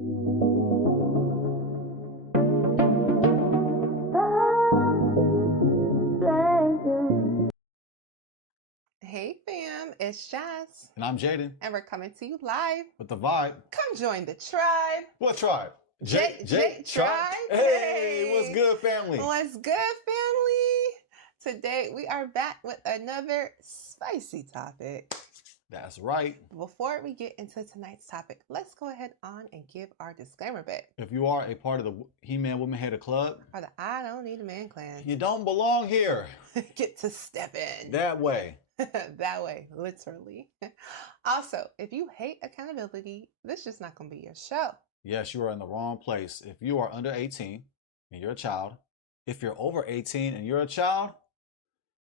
Hey fam, it's Jazz. And I'm Jaden. And we're coming to you live with the vibe. Come join the tribe. What tribe? J Tribe. Hey, what's good, family? What's good, family? Today we are back with another spicy topic. That's right. Before we get into tonight's topic, let's go ahead on and give our disclaimer bit. If you are a part of the He-Man Woman Hater Club, or the I Don't Need a Man Clan, you don't belong here. Get to step in. That way. That way, literally. Also, if you hate accountability, this is just not going to be your show. Yes, you are in the wrong place. If you are under 18 and you're a child, if you're over 18 and you're a child,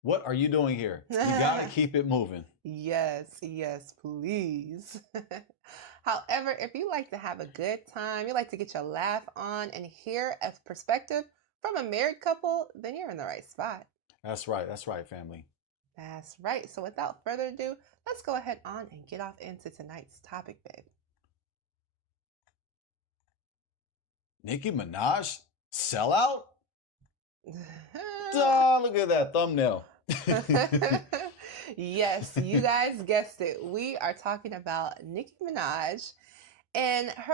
what are you doing here? You got to keep it moving. Yes, please. However, if you like to have a good time, you like to get your laugh on and hear a perspective from a married couple, then you're in the right spot. That's right, family. That's right. So without further ado, let's go ahead on and get off into tonight's topic, babe. Nicki Minaj? Sellout? Oh, look at that thumbnail. Yes, you guys guessed it. We are talking about Nicki Minaj and her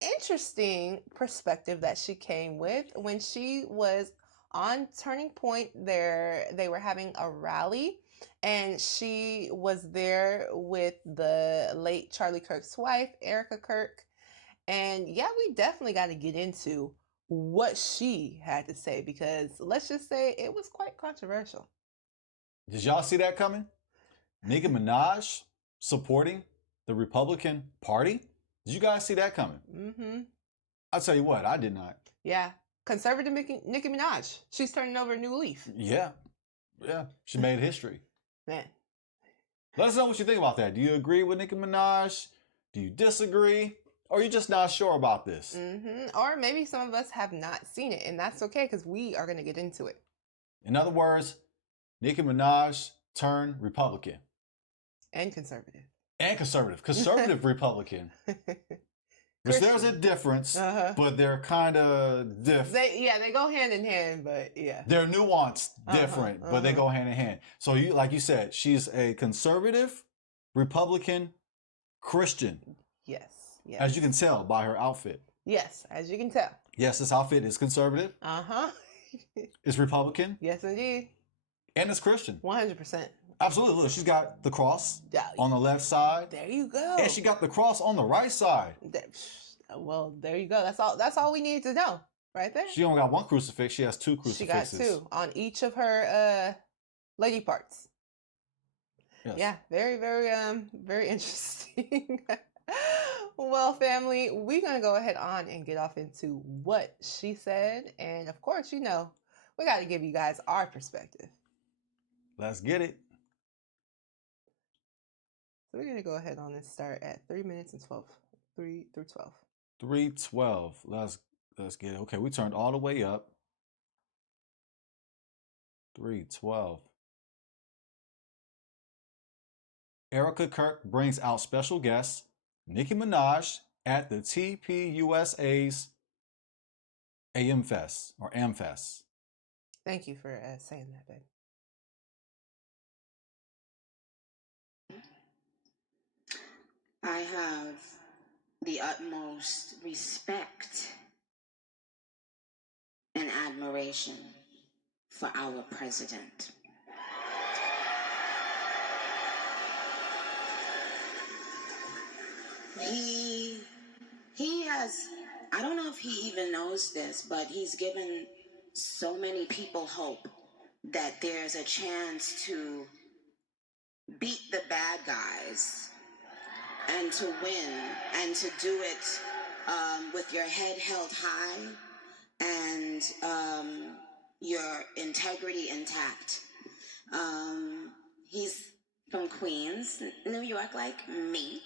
interesting perspective that she came with when she was on Turning Point. They were having a rally and she was there with the late Charlie Kirk's wife, Erika Kirk. And yeah, we definitely got to get into what she had to say because let's just say it was quite controversial. Did y'all see that coming? Nicki Minaj supporting the Republican Party? Did you guys see that coming? Mm-hmm. I'll tell you what, I did not. Yeah. Conservative Nicki Minaj. She's turning over a new leaf. Yeah. She made history. Man. Let us know what you think about that. Do you agree with Nicki Minaj? Do you disagree? Or are you just not sure about this? Mm-hmm. Or maybe some of us have not seen it, and that's okay because we are going to get into it. In other words, Nicki Minaj turned Republican. And conservative. Conservative Republican. Which there's a difference, but they're kind of different. They go hand in hand, but yeah. They're nuanced, different, but they go hand in hand. So you, like you said, she's a conservative, Republican, Christian. Yes. As you can tell by her outfit. Yes, as you can tell. Yes, this outfit is conservative. It's Republican. Yes, indeed. And it's Christian. 100%. Absolutely. Look, she's got the cross on the left side. There you go. And she got the cross on the right side. Well, there you go. That's all we need to know, right there. She only got one crucifix. She has two crucifixes. She got two on each of her lady parts. Yes. Yeah, very, very interesting. Well, family, we're going to go ahead on and get off into what she said. And of course, we got to give you guys our perspective. Let's get it. So we're going to go ahead on and start at 3 minutes and 3 through 12. 3:12. Let's get it. Okay, we turned all the way up. 3:12. Erika Kirk brings out special guest Nicki Minaj at the TPUSA's AmFest or AmFest. Thank you for saying that, babe. I have the utmost respect and admiration for our president. He has, I don't know if he even knows this, but he's given so many people hope that there's a chance to beat the bad guys and to win and to do it with your head held high and your integrity intact. He's from Queens, New York, like me.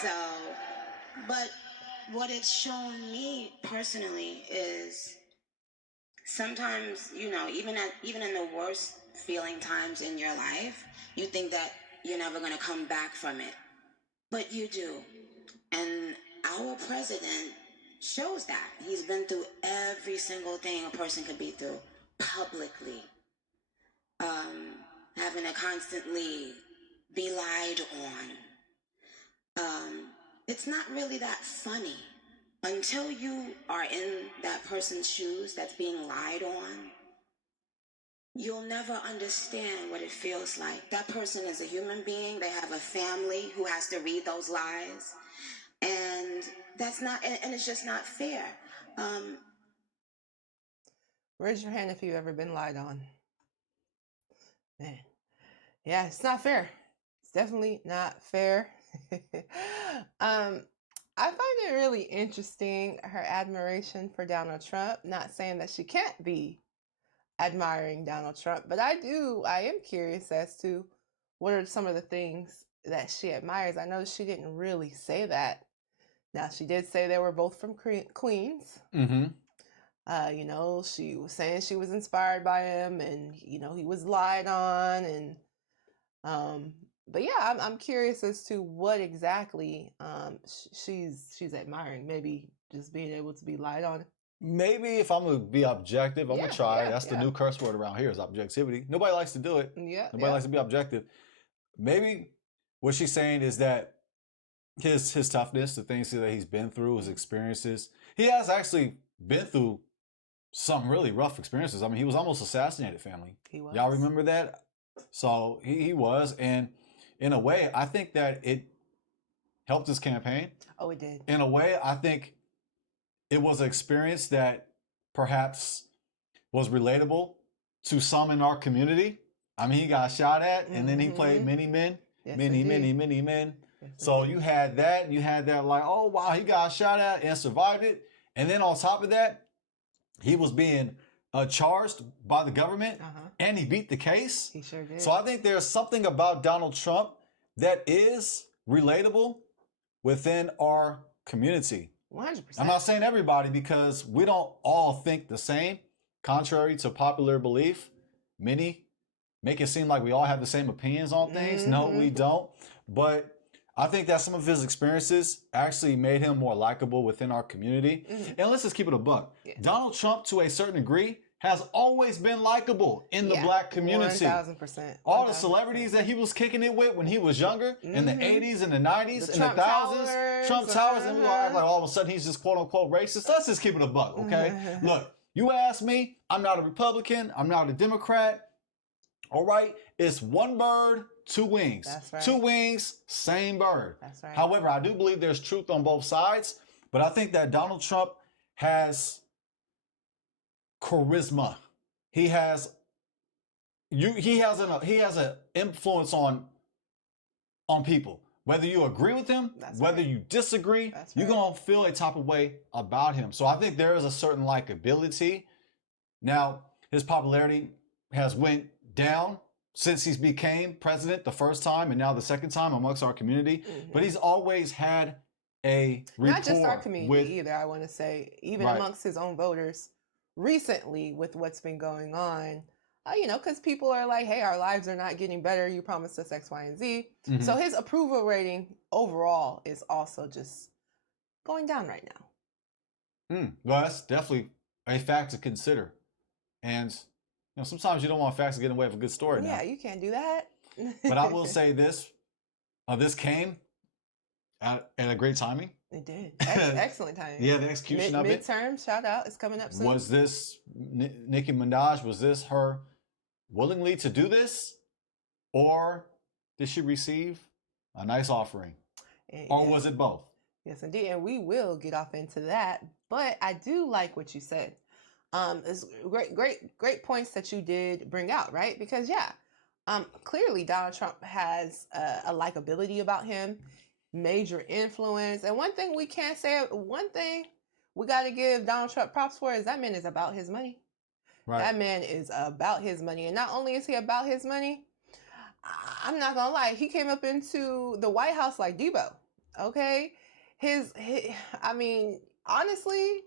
So, but what it's shown me personally is sometimes, even in the worst feeling times in your life, you think that you're never going to come back from it. But you do. And our president shows that. He's been through every single thing a person could be through publicly. Having to constantly be lied on. It's not really that funny. Until you are in that person's shoes that's being lied on, you'll never understand what it feels like. That person is a human being. They have a family who has to read those lies. And that's not, and it's just not fair. Raise your hand if you've ever been lied on. Man. Yeah, it's not fair. It's definitely not fair. I find it really interesting, her admiration for Donald Trump. Not saying that she can't be admiring Donald Trump, but I am curious as to what are some of the things that she admires. I know she didn't really say that. Now, she did say they were both from Queens. Mm-hmm. She was saying she was inspired by him, and he was lied on, and but yeah, I'm curious as to what exactly she's admiring. Maybe just being able to be lied on. Maybe if I'm gonna be objective, I'm Yeah, gonna try. yeah, That's the yeah. new curse word around here is objectivity. Nobody likes to do it. Yeah, Nobody likes to be objective. Maybe what she's saying is that his toughness, the things that he's been through, his experiences. He has actually been through some really rough experiences. I mean, he was almost assassinated, family. He was. Y'all remember that? So he was, and in a way, I think that it helped his campaign. Oh, it did. In a way, I think it was an experience that perhaps was relatable to some in our community. I mean, he got shot at, and then he played many men, Yes, many indeed. men. Yes, So indeed. you had that like, oh wow, he got shot at and survived it. And then on top of that, he was being charged by the government, and he beat the case. He sure did. So I think there's something about Donald Trump that is relatable within our community. 100%. I'm not saying everybody, because we don't all think the same. Contrary to popular belief, many make it seem like we all have the same opinions on things. No, we don't. But I think that some of his experiences actually made him more likable within our community. And let's just keep it a buck. Yeah. Donald Trump, to a certain degree, has always been likable in the black community. 1,000%. All the celebrities that he was kicking it with when he was younger, in the 80s and the 90s and the Trump thousands, Towers, Trump Towers, and we all like all of a sudden he's just quote unquote racist. Let's just keep it a buck, okay? Look, you ask me, I'm not a Republican, I'm not a Democrat. All right, it's one bird, two wings. That's right. Two wings, same bird. That's right. However, I do believe there's truth on both sides, but I think that Donald Trump has charisma. He has an influence on people. Whether you agree with him, whether you disagree, you're gonna feel a type of way about him. So I think there is a certain likability. Now, his popularity has went down since he's became president the first time, and now the second time amongst our community. But he's always had a rapport. Not just our community either, I want to say, even amongst his own voters recently with what's been going on. Because people are like, hey, our lives are not getting better. You promised us X, Y, and Z. So his approval rating overall is also just going down right now. Well, that's definitely a fact to consider. And sometimes you don't want facts to get in the way of a good story. Yeah, you can't do that. But I will say this: this came at a great timing. It did. Excellent timing. Yeah, the execution of it. Midterm, shout out. It's coming up soon. Was this Nicki Minaj? Was this her willingly to do this, or did she receive a nice offering, or was it both? Yes, indeed, and we will get off into that. But I do like what you said. It's great points that you did bring out, right? Because clearly Donald Trump has a likability about him, major influence, and one thing we got to give Donald Trump props for is that man is about his money. Right. That man is about his money, and not only is he about his money, I'm not gonna lie, he came up into the White House like Debo. Okay, I mean, honestly,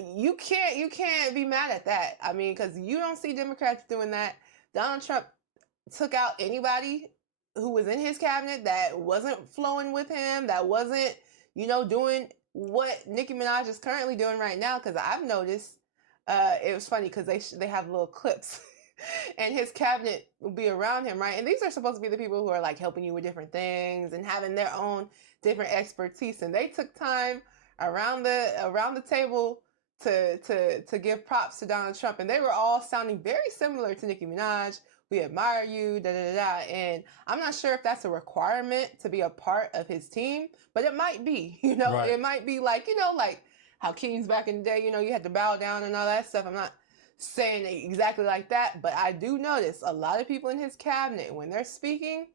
you can't be mad at that. I mean, because you don't see Democrats doing that. Donald Trump took out anybody who was in his cabinet that wasn't flowing with him, that wasn't, doing what Nicki Minaj is currently doing right now. Because I've noticed, it was funny because they have little clips. And his cabinet will be around him, right? And these are supposed to be the people who are like helping you with different things and having their own different expertise. And they took time around the table to give props to Donald Trump, and they were all sounding very similar to Nicki Minaj. We admire you, da da da. And I'm not sure if that's a requirement to be a part of his team, but it might be. Right. It might be like like how Kings back in the day, you had to bow down and all that stuff. I'm not saying it exactly like that, but I do notice a lot of people in his cabinet, when they're speaking,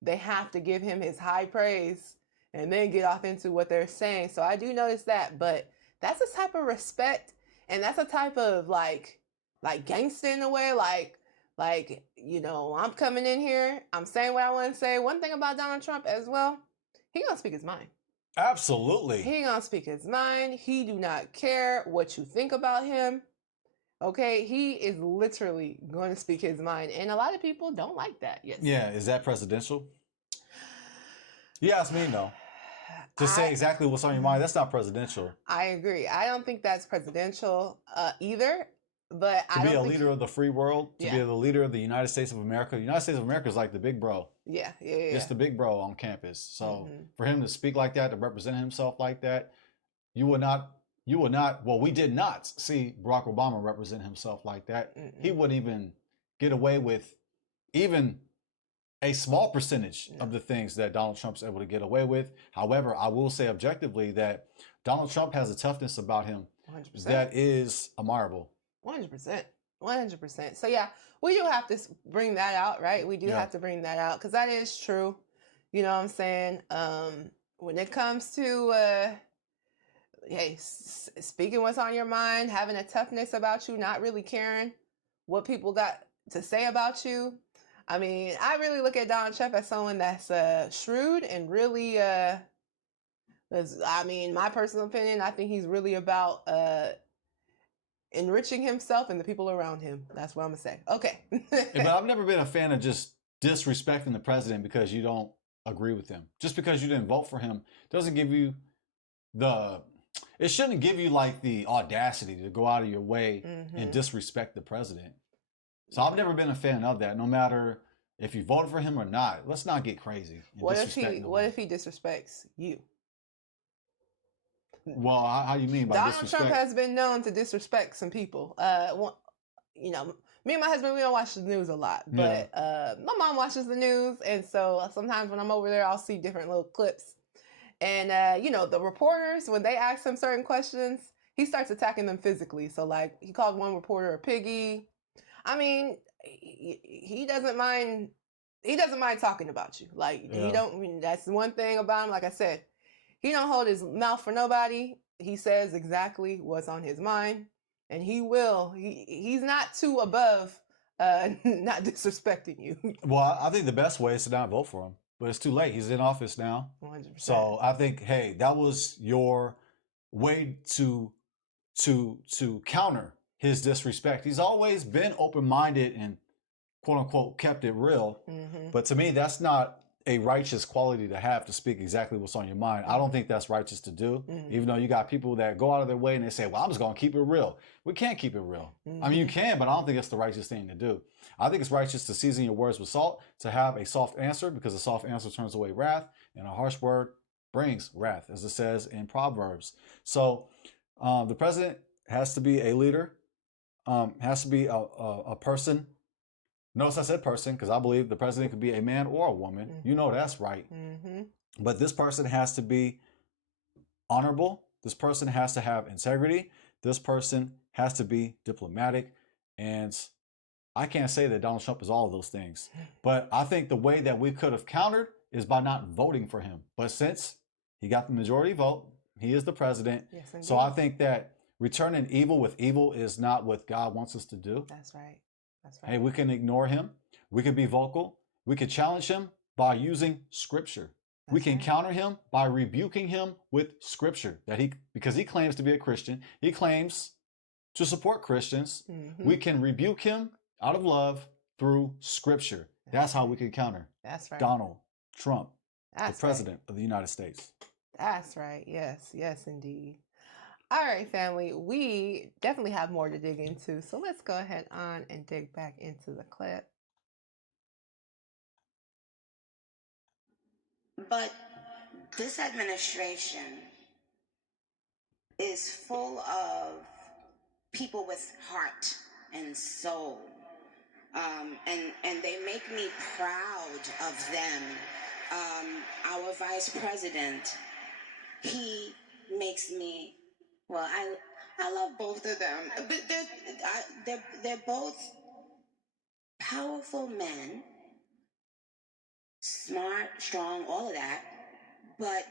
they have to give him his high praise and then get off into what they're saying. So I do notice that, but that's a type of respect, and that's a type of like gangsta in a way, like I'm coming in here, I'm saying what I want to say. One thing about Donald Trump as well, he gonna speak his mind. Absolutely. He gonna speak his mind. He do not care what you think about him. Okay, he is literally going to speak his mind, and a lot of people don't like that. Yes. Yeah, is that presidential? You ask me, no. To say exactly what's on your mind, that's not presidential. I agree. I don't think that's presidential either. But to be a leader of the free world, to be the leader of the United States of America. The United States of America is like the big bro. Yeah. It's the big bro on campus. So for him to speak like that, to represent himself like that, you would not, well, we did not see Barack Obama represent himself like that. He wouldn't even get away with even a small percentage of the things that Donald Trump's able to get away with. However, I will say objectively that Donald Trump has a toughness about him 100%. That is admirable. 100%. 100%. So yeah, we do have to bring that out, right? We do have to bring that out because that is true. You know what I'm saying? When it comes to, speaking what's on your mind, having a toughness about you, not really caring what people got to say about you. I mean, I really look at Donald Trump as someone that's shrewd and really, my personal opinion, I think he's really about enriching himself and the people around him. That's what I'm going to say. Okay. But I've never been a fan of just disrespecting the president because you don't agree with him. Just because you didn't vote for him doesn't give you it shouldn't give you like the audacity to go out of your way and disrespect the president. So I've never been a fan of that, no matter if you voted for him or not. Let's not get crazy. What if he disrespects you? Well, how do you mean by Donald disrespect? Trump has been known to disrespect some people. Me and my husband, we don't watch the news a lot, but my mom watches the news, and so sometimes when I'm over there, I'll see different little clips. And the reporters, when they ask him certain questions, he starts attacking them physically. So like he called one reporter a piggy. I mean, he doesn't mind. He doesn't mind talking about you. Like he don't. I mean, that's one thing about him. Like I said, he don't hold his mouth for nobody. He says exactly what's on his mind, and he will. He's not too above not disrespecting you. Well, I think the best way is to not vote for him, but it's too late. He's in office now. 100%. So I think, hey, that was your way to counter his disrespect. He's always been open-minded and quote unquote kept it real. But to me, that's not a righteous quality to have, to speak exactly what's on your mind. I don't think that's righteous to do, even though you got people that go out of their way and they say, well, I'm just going to keep it real. We can't keep it real. I mean, you can, but I don't think it's the righteous thing to do. I think it's righteous to season your words with salt, to have a soft answer, because a soft answer turns away wrath, and a harsh word brings wrath, as it says in Proverbs. So the president has to be a leader, has to be a person. Notice I said person, because I believe the president could be a man or a woman. You know that's right. But this person has to be honorable. This person has to have integrity. This person has to be diplomatic. And I can't say that Donald Trump is all of those things. But I think the way that we could have countered is by not voting for him. But since he got the majority vote, he is the president. Yes, indeed. So I think that returning evil with evil is not what God wants us to do. That's right. That's right. Hey, we can ignore him. We can be vocal. We can challenge him by using scripture. We can counter him by rebuking him with scripture, because he claims to be a Christian. He claims to support Christians. We can rebuke him out of love through scripture. That's how we can counter Donald Trump, the president of the United States. That's right. Yes, yes, indeed. All right, family. We definitely have more to dig into. So let's go ahead on and dig back into the clip. But this administration is full of people with heart and soul. And they make me proud of them. Our vice president, he makes me, well, I love both of them, but they're both powerful men, smart, strong, all of that, but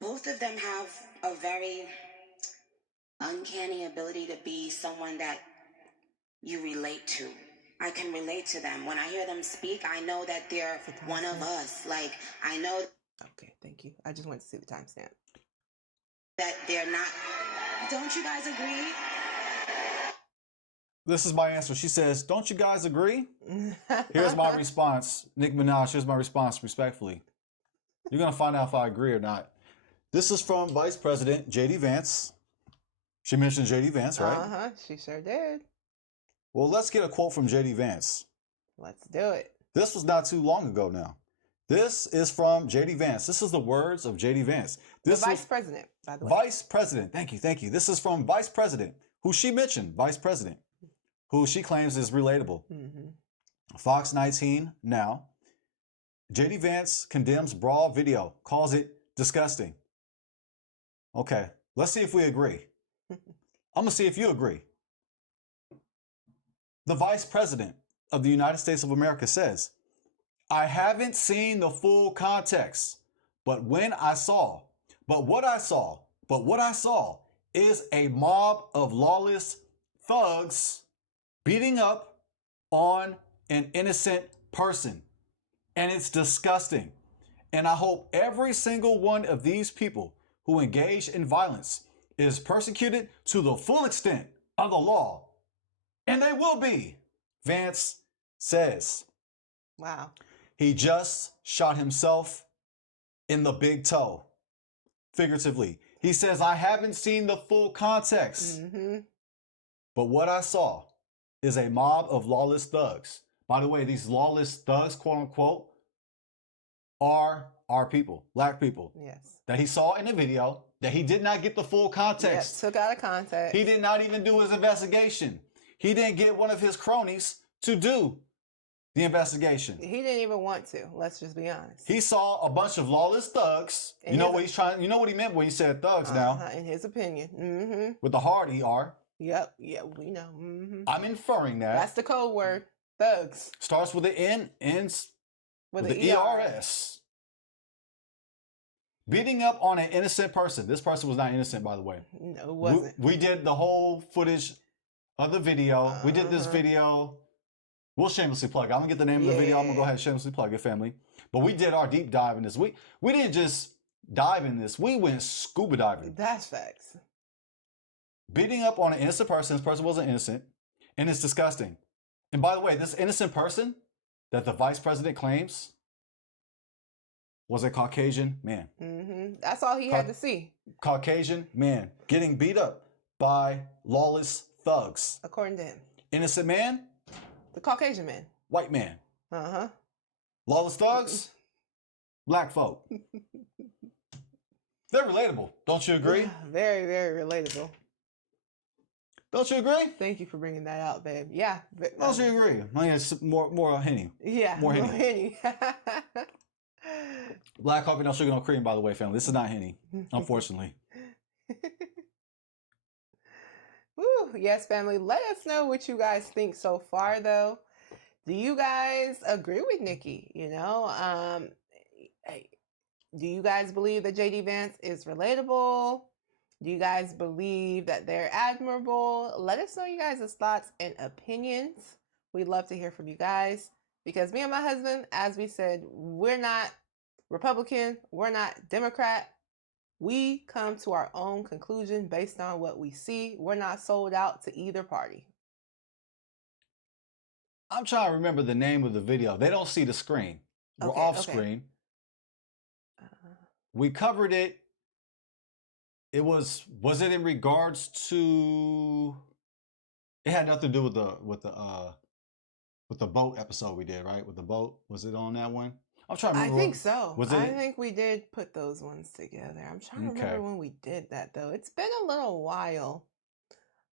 both of them have a very uncanny ability to be someone that you relate to. I can relate to them. When I hear them speak, I know that they're one of us. Like, I know. Okay, thank you. I just want to see the timestamp. That they're not. Don't you guys agree? This is my answer. She says, don't you guys agree? Here's my response. Nicki Minaj, here's my response respectfully. You're going to find out if I agree or not. This is from Vice President J.D. Vance. She mentioned J.D. Vance, right? Uh-huh, she sure did. Well, let's get a quote from J.D. Vance. Let's do it. This was not too long ago now. This is from J.D. Vance. This is the words of J.D. Vance. This the Vice President, by the way. Vice President. Thank you, thank you. This is from Vice President, who she mentioned, Vice President, who she claims is relatable. Fox 19 now. J.D. Vance condemns brawl video, calls it disgusting. Okay, let's see if we agree. I'm going to see if you agree. The Vice President of the United States of America says, I haven't seen the full context, but what I saw is a mob of lawless thugs beating up on an innocent person. And it's disgusting. And I hope every single one of these people who engage in violence is persecuted to the full extent of the law. And they will be, Vance says. Wow. He just shot himself in the big toe, figuratively. He says, I haven't seen the full context, but what I saw is a mob of lawless thugs. By the way, these lawless thugs, quote unquote, are our people, black people. Yes. That he saw in the video, that he did not get the full context. Yes, took out of context. He did not even do his investigation. He didn't get one of his cronies to do the investigation. He didn't even want to. Let's just be honest. He saw a bunch of lawless thugs. You know what he's trying. You know what he meant when he said thugs. Now, in his opinion, with the hard ER. Yep. Yeah, we know. I'm inferring that. That's the code word. Thugs. Starts with the N, ends with the ERS. Beating up on an innocent person. This person was not innocent, by the way. No, it wasn't. We did the whole footage of the video. We did this video. We'll shamelessly plug it. I'm going to get the name of the video. I'm going to go ahead and shamelessly plug it, family. But we did our deep dive in this. We didn't just dive in this. We went scuba diving. That's facts. Beating up on an innocent person. This person wasn't innocent. And it's disgusting. And by the way, this innocent person that the vice president claims was a Caucasian man. That's all he had to see. Caucasian man getting beat up by lawless thugs. According to him. Innocent man. The Caucasian man. White man. Lawless thugs. Black folk. They're relatable. Don't you agree? Very, very relatable. Don't you agree? Thank you for bringing that out, babe. Yeah. Don't you agree? I mean, it's more Henny. Yeah. More Henny. Black coffee, no sugar, no cream, by the way, family. This is not Henny, unfortunately. Woo, yes, family. Let us know what you guys think so far, though. Do you guys agree with Nicki? You know, do you guys believe that J.D. Vance is relatable? Do you guys believe that they're admirable? Let us know you guys' thoughts and opinions. We'd love to hear from you guys because me and my husband, as we said, we're not Republican. We're not Democrat. We come to our own conclusion based on what we see. We're not sold out to either party. I'm trying to remember the name of the video. They don't see the screen. We're off screen. We covered it was it in regards to? It had nothing to do with the boat episode we did, right? With the boat, was it on that one? I'm trying to remember. I think so. Was it? I think we did put those ones together. I'm trying to remember when we did that though. It's been a little while.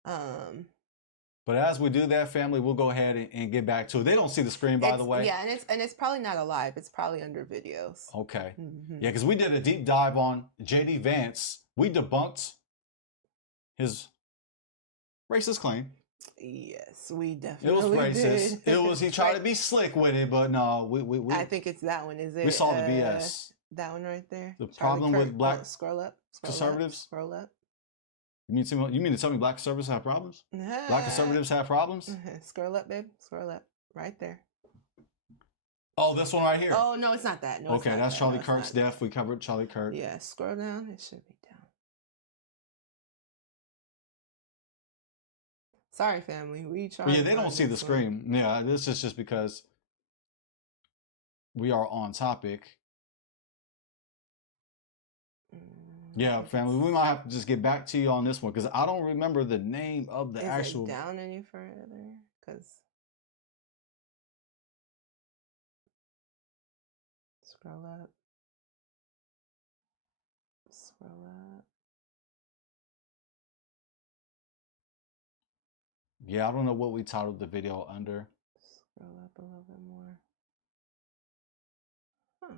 But as we do that, family, we'll go ahead and get back to it. They don't see the screen, by the way. Yeah, and it's probably not alive. It's probably under videos. Okay. Yeah, because we did a deep dive on JD Vance. We debunked his racist claim. Yes, we definitely did. It was racist. Did. It was, he tried to be slick with it, but no, we I think it's that one, is it? We saw the BS. That one right there. The problem with black scroll up. conservatives? Scroll up. You mean to tell me black conservatives have problems? Black conservatives have problems? Scroll up, babe. Scroll up. Right there. Oh, this one right here. Oh, no, it's not that. No, okay, that's Charlie Kirk's death. We covered Charlie Kirk. Yeah, scroll down. It should be down. Sorry, family. We try. Yeah, they don't see the screen. Yeah, this is just because we are on topic. Yeah, family, we might have to just get back to you on this one because I don't remember the name of the actual. Is it down any further? Because scroll up. Scroll up. Yeah, I don't know what we titled the video under. Scroll up a little bit more. Huh.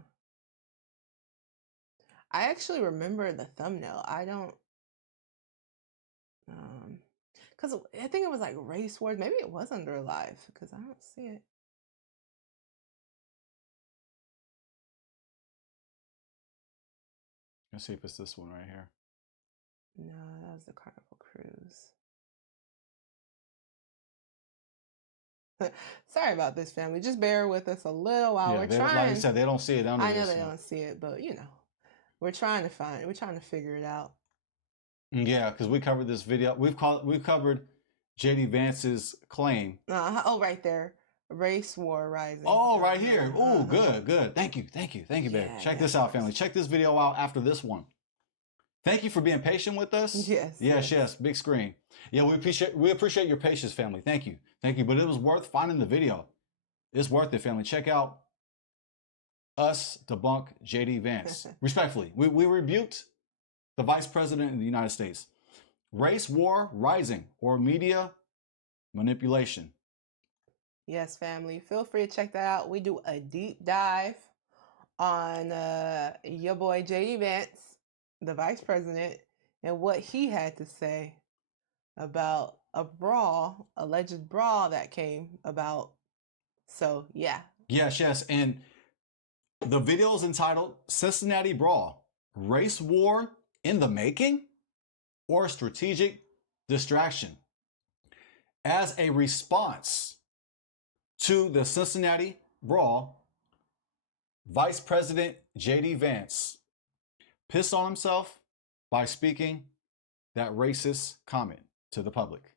I actually remember the thumbnail. I don't, because I think it was like race wars. Maybe it was under Alive because I don't see it. Let's see if it's this one right here. No, that was the Carnival Cruise. Sorry about this, family. Just bear with us a little while we're trying. Like I said, they don't see it under I know they don't see it, but you know, we're trying to figure it out. Yeah, because we covered this video. We've covered JD Vance's claim. Oh, right there. Race war rising. Oh, right here. Oh, good. Thank you, babe. Check this out, family. Check this video out after this one. Thank you for being patient with us. Yes. Big screen. Yeah, we appreciate your patience, family. Thank you. But it was worth finding the video. It's worth it, family. Check out us debunk JD Vance. Respectfully, we rebuked the Vice President of the United States. Race war rising or media manipulation. Yes, family. Feel free to check that out. We do a deep dive on your boy JD Vance, the Vice President, and what he had to say about a alleged brawl that came about. So, yeah. Yes. And the video is entitled Cincinnati Brawl, Race War in the Making or Strategic Distraction. As a response to the Cincinnati Brawl, Vice President JD Vance pissed on himself by speaking that racist comment to the public.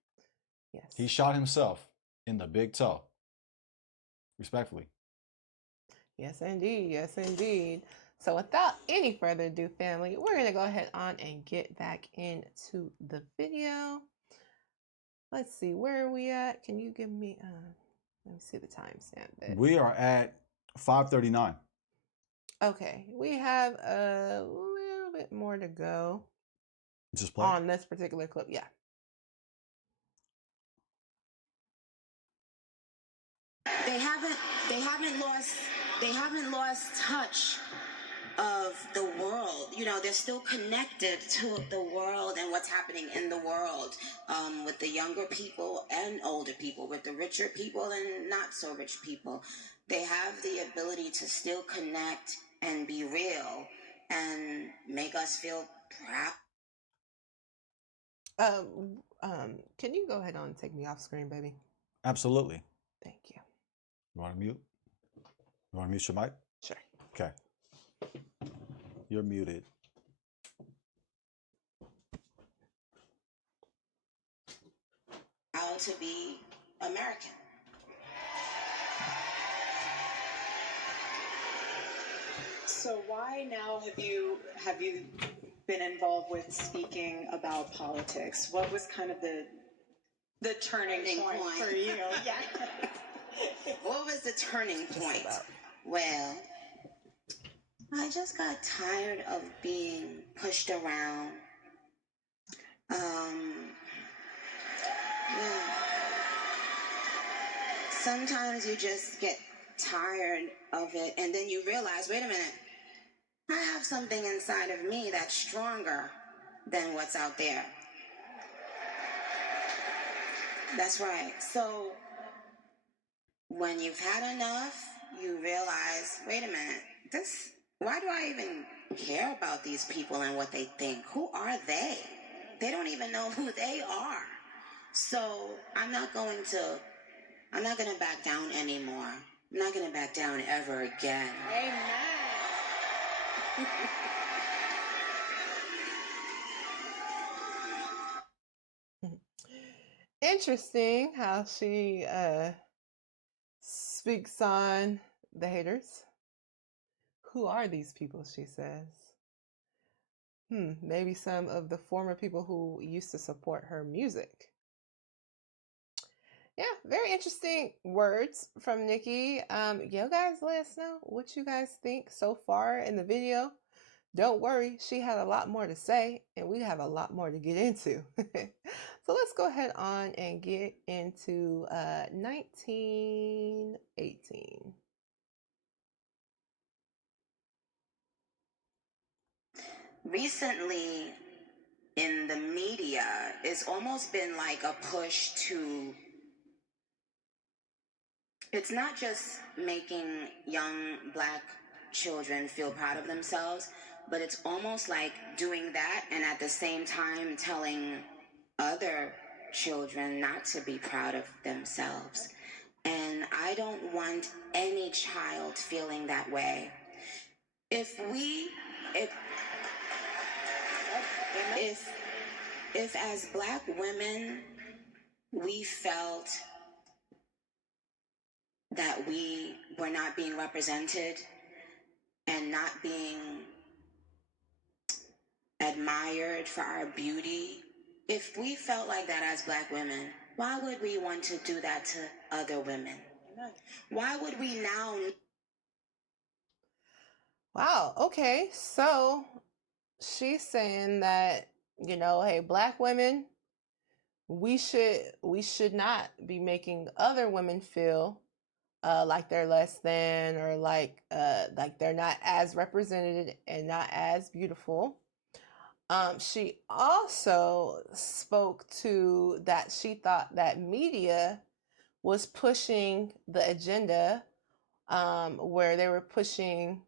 Yes. He shot himself in the big toe. Respectfully. Yes, indeed. So without any further ado, family, we're going to go ahead on and get back into the video. Let's see, where are we at? Can you give me, let me see the timestamp. We are at 5:39. Okay, we have a little bit more to go. Just play on this particular clip. Yeah. They haven't lost touch of the world. You know, they're still connected to the world and what's happening in the world, with the younger people and older people, with the richer people and not so rich people. They have the ability to still connect and be real and make us feel proud. Can you go ahead on and take me off screen, baby? Absolutely. Thank you. You want to mute? You want to mute your mic? Sure. Okay. You're muted. How to be American. So why now have you been involved with speaking about politics. What was kind of the turning point for you? Yeah. What was the turning point? Well, I just got tired of being pushed around. Yeah. Sometimes you just get tired of it, and then you realize, wait a minute, I have something inside of me that's stronger than what's out there. That's right. So when you've had enough, you realize, wait a minute, why do I even care about these people and what they think? Who are they? They don't even know who they are. So I'm not going to back down anymore. I'm not going to back down ever again. Amen. Interesting how she speaks on the haters. Who are these people, she says? Maybe some of the former people who used to support her music. Yeah, very interesting words from Nicki. You guys let us know what you guys think so far in the video. Don't worry, she had a lot more to say, and we have a lot more to get into. So let's go ahead on and get into 1918. Recently, in the media, it's almost been like a push to... It's not just making young Black children feel proud of themselves, but it's almost like doing that and at the same time telling other children not to be proud of themselves. And I don't want any child feeling that way. If as Black women, we felt that we were not being represented and not being admired for our beauty, if we felt like that as Black women, why would we want to do that to other women? Why would we now... Wow, okay, so she's saying that, you know, hey, Black women, we should not be making other women feel like they're less than, or like they're not as represented and not as beautiful. She also spoke to that she thought that media was pushing the agenda, where they were pushing,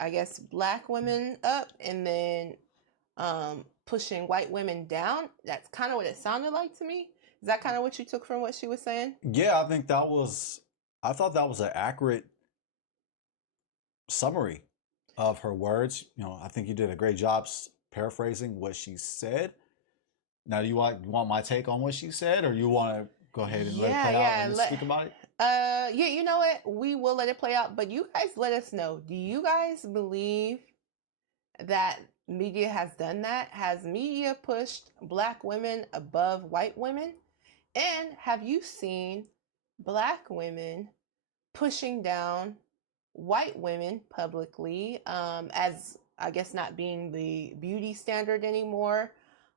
I guess, Black women up and then pushing white women down. That's kind of what it sounded like to me. Is that kind of what you took from what she was saying? Yeah, I thought that was an accurate summary of her words. You know, I think you did a great job paraphrasing what she said. Now, do you want my take on what she said, or you want to go ahead and let it play out and speak about it? Yeah, you know what? We will let it play out, but you guys let us know. Do you guys believe that media has done that? Has media pushed Black women above white women? And have you seen Black women pushing down white women publicly, as, I guess, not being the beauty standard anymore?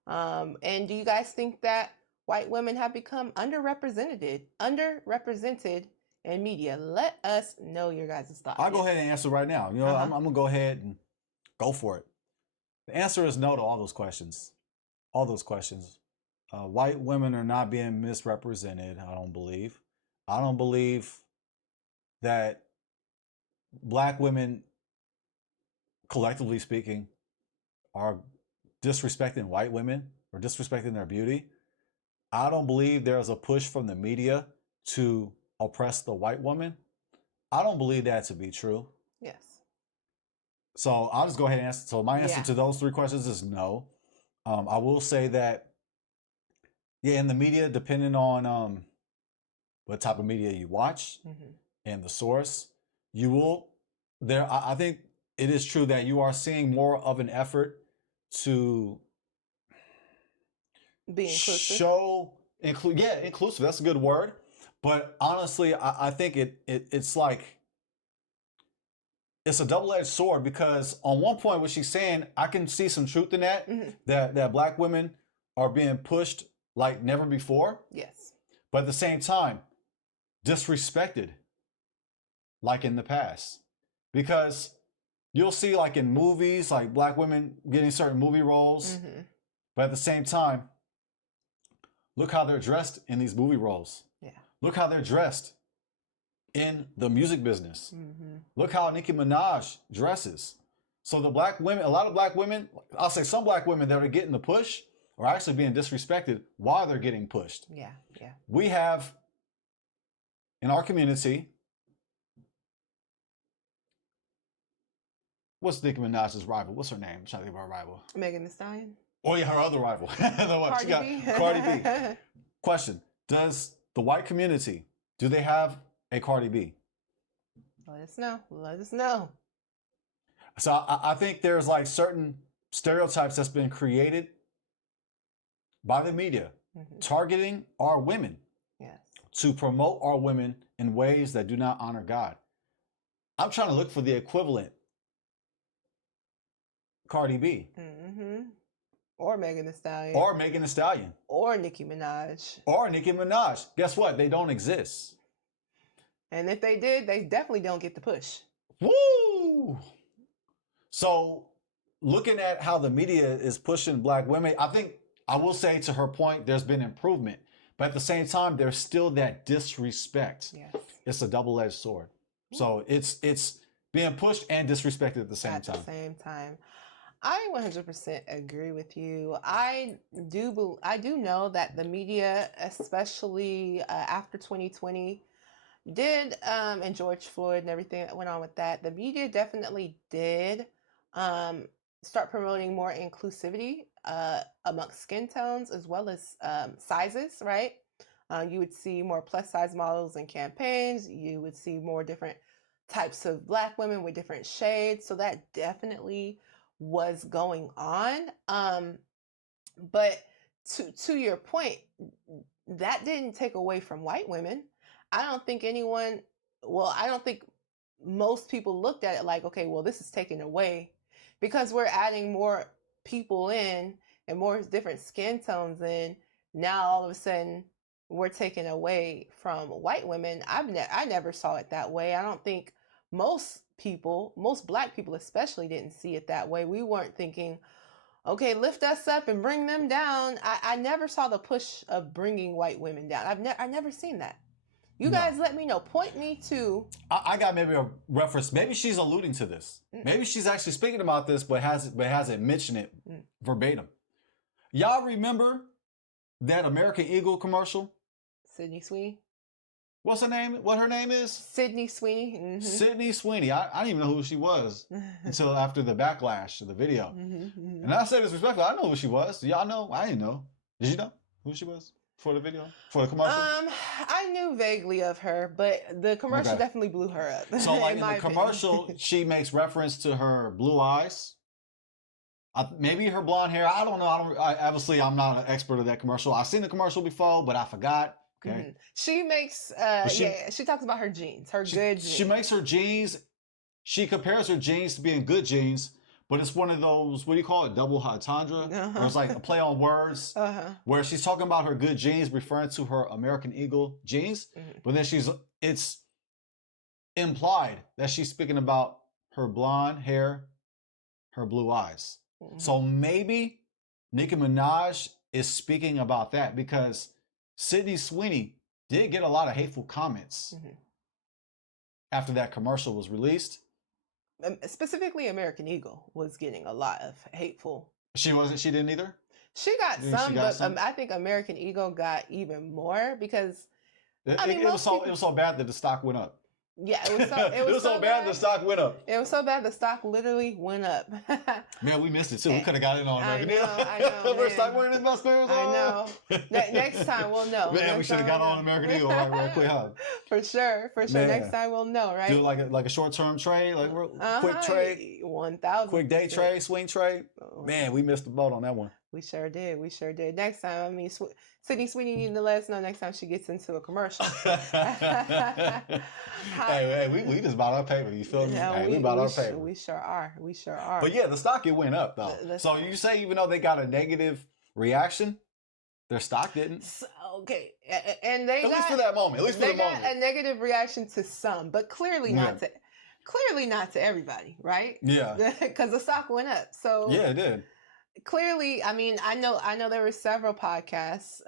And do you guys think that white women have become underrepresented in media? Let us know your guys' thoughts. I'll go ahead and answer right now. You know, I'm going to go ahead and go for it. The answer is no to all those questions. All those questions. White women are not being misrepresented, I don't believe. I don't believe that Black women, collectively speaking, are disrespecting white women or disrespecting their beauty. I don't believe there's a push from the media to oppress the white woman. I don't believe that to be true. Yes. So I'll just go ahead and answer. So my answer to those three questions is no. I will say that, yeah, in the media, depending on what type of media you watch and the source, you will, I think it is true that you are seeing more of an effort to Be inclusive. Inclusive. That's a good word. But honestly, I think it's like it's a double-edged sword, because on one point what she's saying, I can see some truth in that, that Black women are being pushed like never before. Yes. But at the same time, disrespected like in the past. Because you'll see like in movies, like Black women getting certain movie roles, but at the same time, look how they're dressed in these movie roles. Yeah. Look how they're dressed in the music business. Look how Nicki Minaj dresses. So the Black women, a lot of Black women, I'll say some Black women that are getting the push are actually being disrespected while they're getting pushed. Yeah, yeah. We have in our community, what's Nicki Minaj's rival? What's her name? I'm trying to think of her rival. Megan Thee Stallion. Oh yeah, her other rival. Cardi B. Cardi B. Question: does the white community, do they have a Cardi B? Let us know. Let us know. So I think there's like certain stereotypes that's been created by the media, targeting our women, to promote our women in ways that do not honor God. I'm trying to look for the equivalent Cardi B. Or Megan Thee Stallion. Or Megan Thee Stallion. Or Nicki Minaj. Or Nicki Minaj. Guess what? They don't exist. And if they did, they definitely don't get the push. Woo! So, looking at how the media is pushing Black women, I think, I will say to her point, there's been improvement. But at the same time, there's still that disrespect. Yes. It's a double-edged sword. So, it's being pushed and disrespected at the same time. At the same time. I 100% agree with you. I do know that the media, especially after 2020, did, and George Floyd and everything that went on with that, the media definitely did start promoting more inclusivity amongst skin tones as well as sizes, right? You would see more plus size models in campaigns. You would see more different types of Black women with different shades. So that definitely was going on. But to your point, that didn't take away from white women. I don't think most people looked at it like, okay, well, this is taken away because we're adding more people in and more different skin tones in. Now, all of a sudden, we're taking away from white women. I never saw it that way. I don't think most Black people especially, didn't see it that way. We weren't thinking, okay, lift us up and bring them down. I never saw the push of bringing white women down. I've never seen that. You guys let me know. Point me to... I got maybe a reference. Maybe she's alluding to this. Maybe she's actually speaking about this, but hasn't mentioned it verbatim. Y'all remember that American Eagle commercial? Sydney Sweeney. What's her name? What her name is? Sydney Sweeney. Sydney Sweeney. I didn't even know who she was until after the backlash of the video. And I say this respectfully. I know who she was. Do y'all know? I didn't know. Did you know who she was for the video? For the commercial? I knew vaguely of her, but the commercial definitely blew her up. So like in the commercial, she makes reference to her blue eyes. Maybe her blonde hair. I don't know. Obviously, I'm not an expert of that commercial. I've seen the commercial before, but I forgot. Okay. She makes, she talks about her jeans, good jeans. She makes her jeans, she compares her jeans to being good jeans, but it's one of those, what do you call it, double entendre? Or it's like a play on words, where she's talking about her good jeans, referring to her American Eagle jeans, but then it's implied that she's speaking about her blonde hair, her blue eyes. So maybe Nicki Minaj is speaking about that, because Sydney Sweeney did get a lot of hateful comments after that commercial was released. Specifically, American Eagle was getting a lot of hateful. She wasn't. She didn't either. She got some, I think American Eagle got even more because it was so bad that the stock went up. Yeah, it was so it was so bad the stock went up. It was so bad the stock literally went up. Man, we missed it too. We could have got in on American Eagle. I know. We're stock market investors. I know. Next time we'll know. Man, we should have got on American Eagle right quick, huh? For sure. Man. Next time we'll know, right? Do like a short-term trade, like quick trade. 1,000. Quick day trade, swing trade. Man, we missed the boat on that one. We sure did. Next time, I mean, Sydney Sweeney needs to let us know next time she gets into a commercial. hey, we just bought our paper. You feel me? Yeah, we bought our paper. We sure are. But yeah, the stock, it went up though. So you say even though they got a negative reaction, their stock didn't. Okay, and they at least for that moment. At least for the moment, a negative reaction to some, but clearly not to everybody, right? Yeah, because the stock went up. So yeah, it did. Clearly, I mean, I know there were several podcasts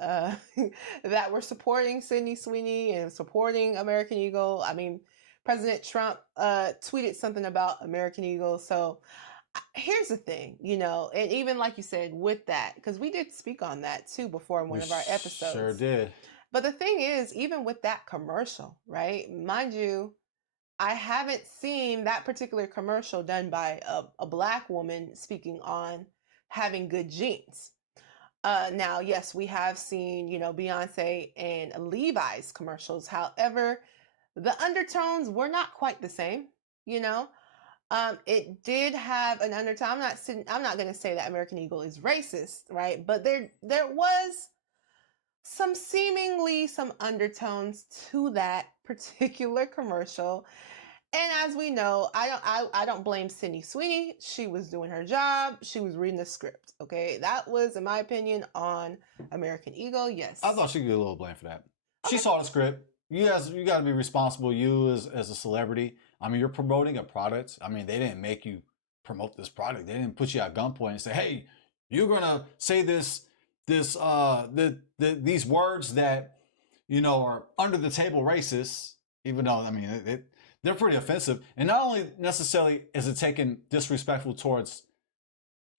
that were supporting Sydney Sweeney and supporting American Eagle. I mean, President Trump tweeted something about American Eagle. So here's the thing, and even like you said with that, because we did speak on that too before in one of our episodes. Sure did. But the thing is, even with that commercial, right? Mind you, I haven't seen that particular commercial done by a Black woman speaking on having good genes. Now, yes, we have seen, Beyonce and Levi's commercials. However, the undertones were not quite the same, It did have an undertone. I'm not going to say that American Eagle is racist, right? But there was some undertones to that particular commercial. And as we know, I don't blame Sydney Sweeney. She was doing her job. She was reading the script. Okay, that was, in my opinion, on American Eagle. Yes, I thought she could get a little blame for that. Okay. She saw the script. You got to be responsible. You as a celebrity. I mean, you're promoting a product. I mean, they didn't make you promote this product. They didn't put you at gunpoint and say, "Hey, you're gonna say these words that are under the table racist." Even though, I mean, they're pretty offensive. And not only necessarily is it taken disrespectful towards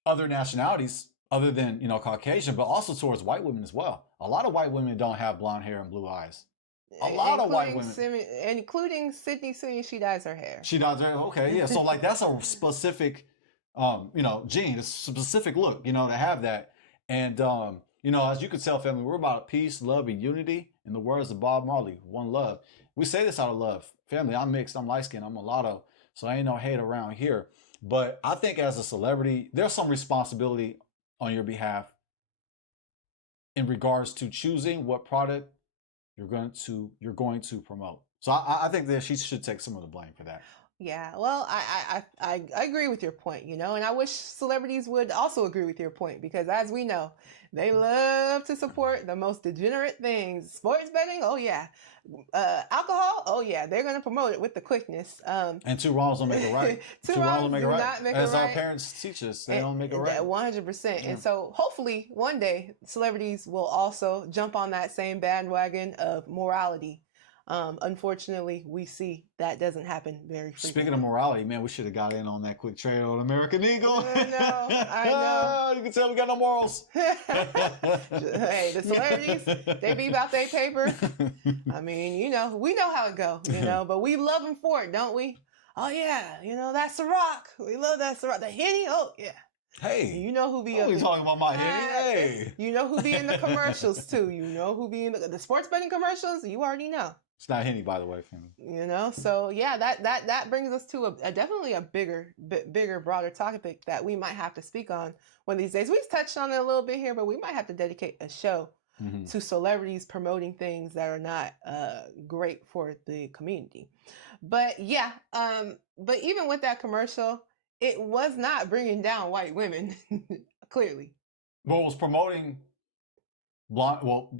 other nationalities other than, Caucasian, but also towards white women as well. A lot of white women don't have blonde hair and blue eyes. A lot of white women. Including Sydney Sweeney, she dyes her hair. She dyes her hair, okay, yeah. So, that's a specific, gene, a specific look, to have that. And, as you could tell, family, we're about peace, love, and unity. In the words of Bob Marley, one love. We say this out of love. Family, I'm mixed, I'm light-skinned, I'm mulatto, so ain't no hate around here. But I think as a celebrity, there's some responsibility on your behalf in regards to choosing what product you're going to promote. So I think that she should take some of the blame for that. Yeah, well, I agree with your point, and I wish celebrities would also agree with your point, because as we know, they love to support the most degenerate things. Sports betting, oh yeah. Alcohol, oh yeah, they're going to promote it with the quickness. And two wrongs don't make it right. two wrongs don't make it right. As our parents teach us, they don't make it right. 100%. Yeah. And so hopefully one day celebrities will also jump on that same bandwagon of morality. Unfortunately, we see that doesn't happen very frequently. Speaking of morality, man, we should have got in on that quick trade on American Eagle. I know. You can tell we got no morals. Hey, the celebrities, they be about their paper. I mean, we know how it goes, but we love them for it, don't we? Oh yeah, that's the rock. We love that Ciroc. The Henny, oh yeah. Hey, you know who be we talking about my Henny? Hey, you know who be in the commercials too. You know who be in the sports betting commercials. You already know. It's not Henny, by the way, family. So yeah, that brings us to definitely a bigger, broader topic that we might have to speak on one of these days. We've touched on it a little bit here, but we might have to dedicate a show to celebrities promoting things that are not great for the community. But yeah, but even with that commercial, it was not bringing down white women, clearly. Well, it was promoting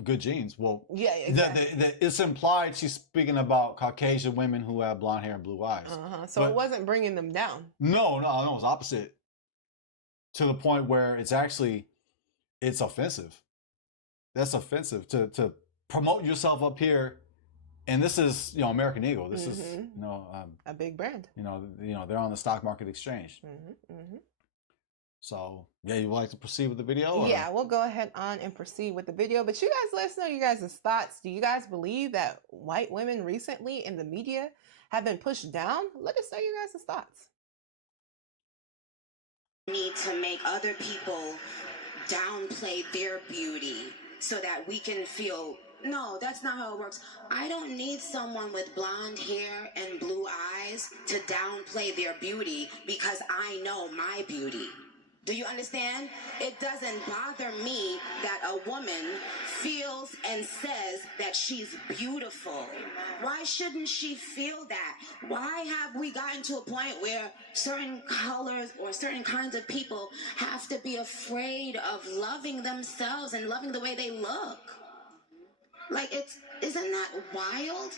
good genes. Well, yeah, exactly. It's implied she's speaking about Caucasian women who have blonde hair and blue eyes. So it wasn't bringing them down. No, it was opposite. To the point where it's offensive. That's offensive to promote yourself up here. And this is, American Eagle. This is, a big brand. They're on the stock market exchange. So, yeah, you would like to proceed with the video? Or? Yeah, we'll go ahead on and proceed with the video. But you guys let us know you guys' thoughts. Do you guys believe that white women recently in the media have been pushed down, let us know your guys' thoughts. Need to make other people downplay their beauty so that we can feel, no, that's not how it works. I don't need someone with blonde hair and blue eyes to downplay their beauty because I know my beauty. Do you understand? It doesn't bother me that a woman feels and says that she's beautiful. Why shouldn't she feel that? Why have we gotten to a point where certain colors or certain kinds of people have to be afraid of loving themselves and loving the way they look? Like, isn't that wild?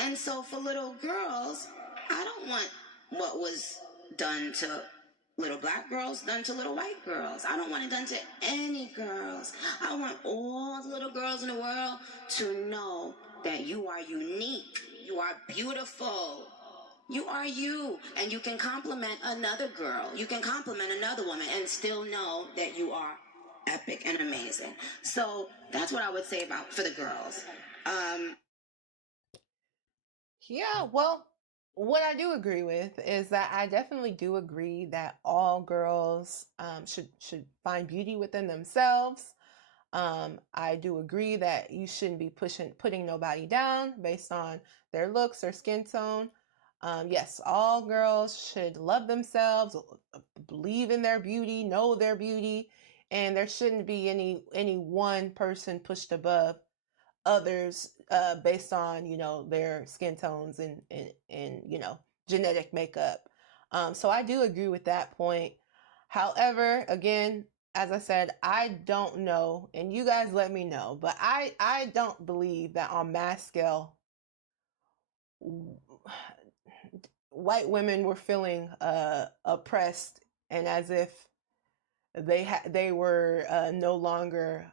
And so for little girls, I don't want what was done to little black girls done to little white girls. I don't want it done to any girls. I want all the little girls in the world to know that you are unique. You are beautiful. You are you. And you can compliment another girl. You can compliment another woman and still know that you are epic and amazing. So that's what I would say about for the girls. Yeah, well, what I do agree with is that I definitely do agree that all girls should find beauty within themselves. I do agree that you shouldn't be putting nobody down based on their looks or skin tone. Yes, all girls should love themselves, believe in their beauty, know their beauty, and there shouldn't be any one person pushed above others based on their skin tones and genetic makeup. So I do agree with that point. However, again, as I said, I don't know, and you guys let me know, but I don't believe that on mass scale white women were feeling oppressed and as if they were no longer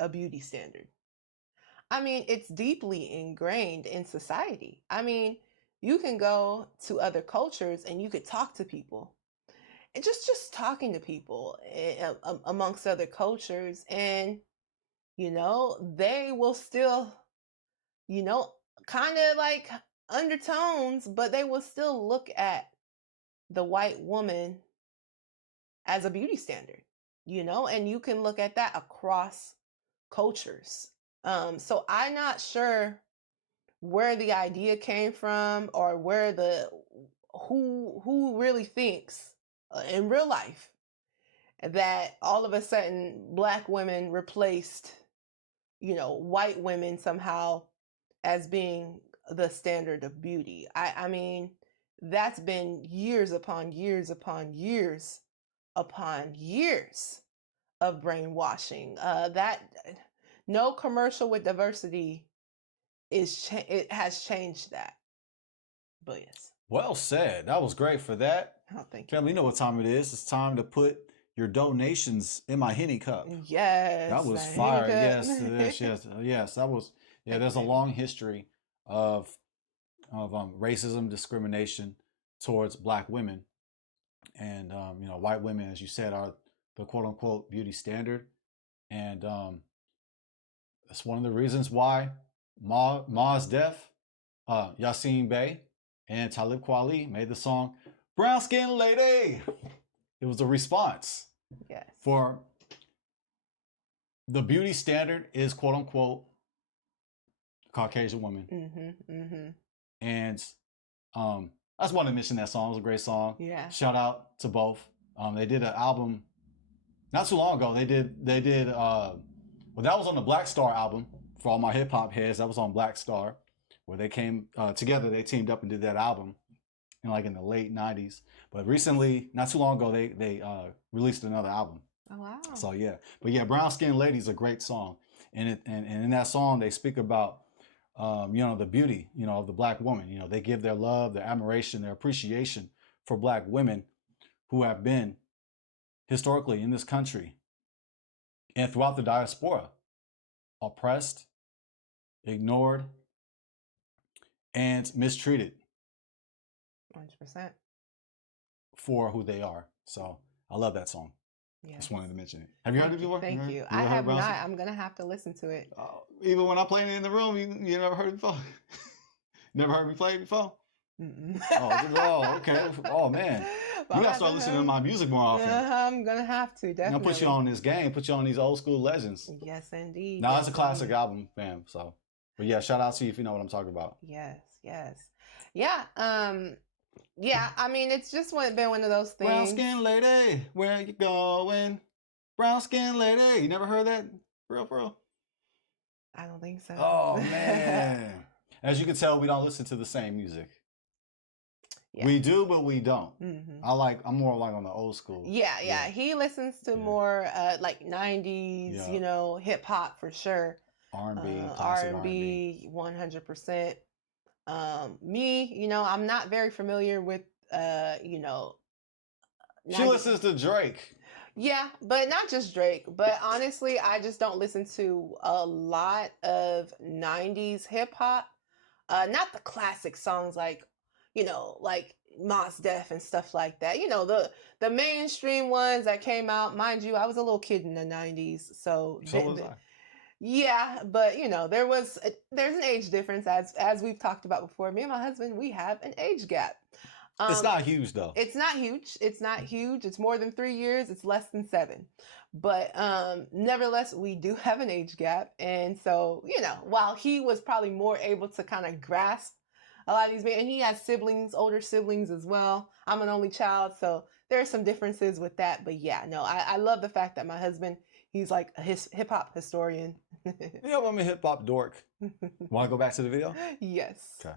a beauty standard. I mean, it's deeply ingrained in society. I mean, you can go to other cultures and you could talk to people. And just talking to people amongst other cultures, and they will still, kind of like undertones, but they will still look at the white woman as a beauty standard, and you can look at that across cultures. So I'm not sure where the idea came from or where who really thinks in real life that all of a sudden black women replaced white women somehow as being the standard of beauty. I mean, that's been years upon years upon years upon years of brainwashing. That no commercial with diversity it has changed that. But yes. Well said. That was great for that. Oh, thank you. Family, you know what time it is. It's time to put your donations in my Henny cup. Yes. That was fire. Yes. That was, yeah, there's a long history of racism, discrimination towards black women. And, white women, as you said, are the quote unquote beauty standard. And that's one of the reasons why Maz Def, Yassine Bey, and Talib Kweli made the song Brown Skin Lady. It was a response. Yes. For the beauty standard is quote unquote Caucasian woman. Mm-hmm, mm-hmm. And I just wanted to mention that song. It was a great song. Yeah. Shout out to both. They did an album not too long ago. They did well, that was on the Black Star album for all my hip hop heads. That was on Black Star, where they came together. They teamed up and did that album in the late 90s. But recently, not too long ago, they released another album. Oh wow. So yeah. But yeah, Brown Skin Lady is a great song. And in that song they speak about the beauty, of the black woman. They give their love, their admiration, their appreciation for black women who have been historically in this country and throughout the diaspora oppressed, ignored, and mistreated 100%. for who they are. So I love that song. Yeah. Just wanted to mention it. Have you heard it before? Thank you. I have not. I'm gonna have to listen to it. Even when I played it in the room, you never heard it before. Never heard me play it before? Oh, okay. Oh, man. But You got to start listening to my music more often. I'm going to have to, I'm definitely. going to put you on this game, put you on these old school legends. Yes, indeed. Now, yes, it's a classic indeed. album, fam. So, but yeah, shout out to you if you know what I'm talking about. Yes, yes. Yeah, yeah, I mean, it's just been one of those things. Brown skin lady, where you going? Brown skin lady. You never heard that? For real? I don't think so. Oh, man. As you can tell, we don't listen to the same music. Yeah. We do, but we don't. I'm more like on the old school. Yeah. He listens to more like 90s, you know, hip hop for sure. R&B, classic R&B, 100%. Me, you know, I'm not very familiar with, you know. She listens to Drake. Yeah, but not just Drake. But honestly, I just don't listen to a lot of 90s hip hop. Not the classic songs like, you know, like Mos Def and stuff like that. You know, the mainstream ones that came out. Mind you, I was a little kid in the 90s, so was I. Yeah, but you know, there's an age difference as we've talked about before. Me and my husband, we have an age gap. It's not huge though. It's not huge. It's not huge. It's more than 3 years. It's less than 7. But nevertheless, we do have an age gap. And so, you know, while he was probably more able to kind of grasp a lot of these, and he has siblings, older siblings as well. I'm an only child, so there are some differences with that. But yeah, no, I love the fact that my husband, he's like a hip hop historian. Yeah, I'm a hip hop dork. Want to go back to the video? Yes. Okay.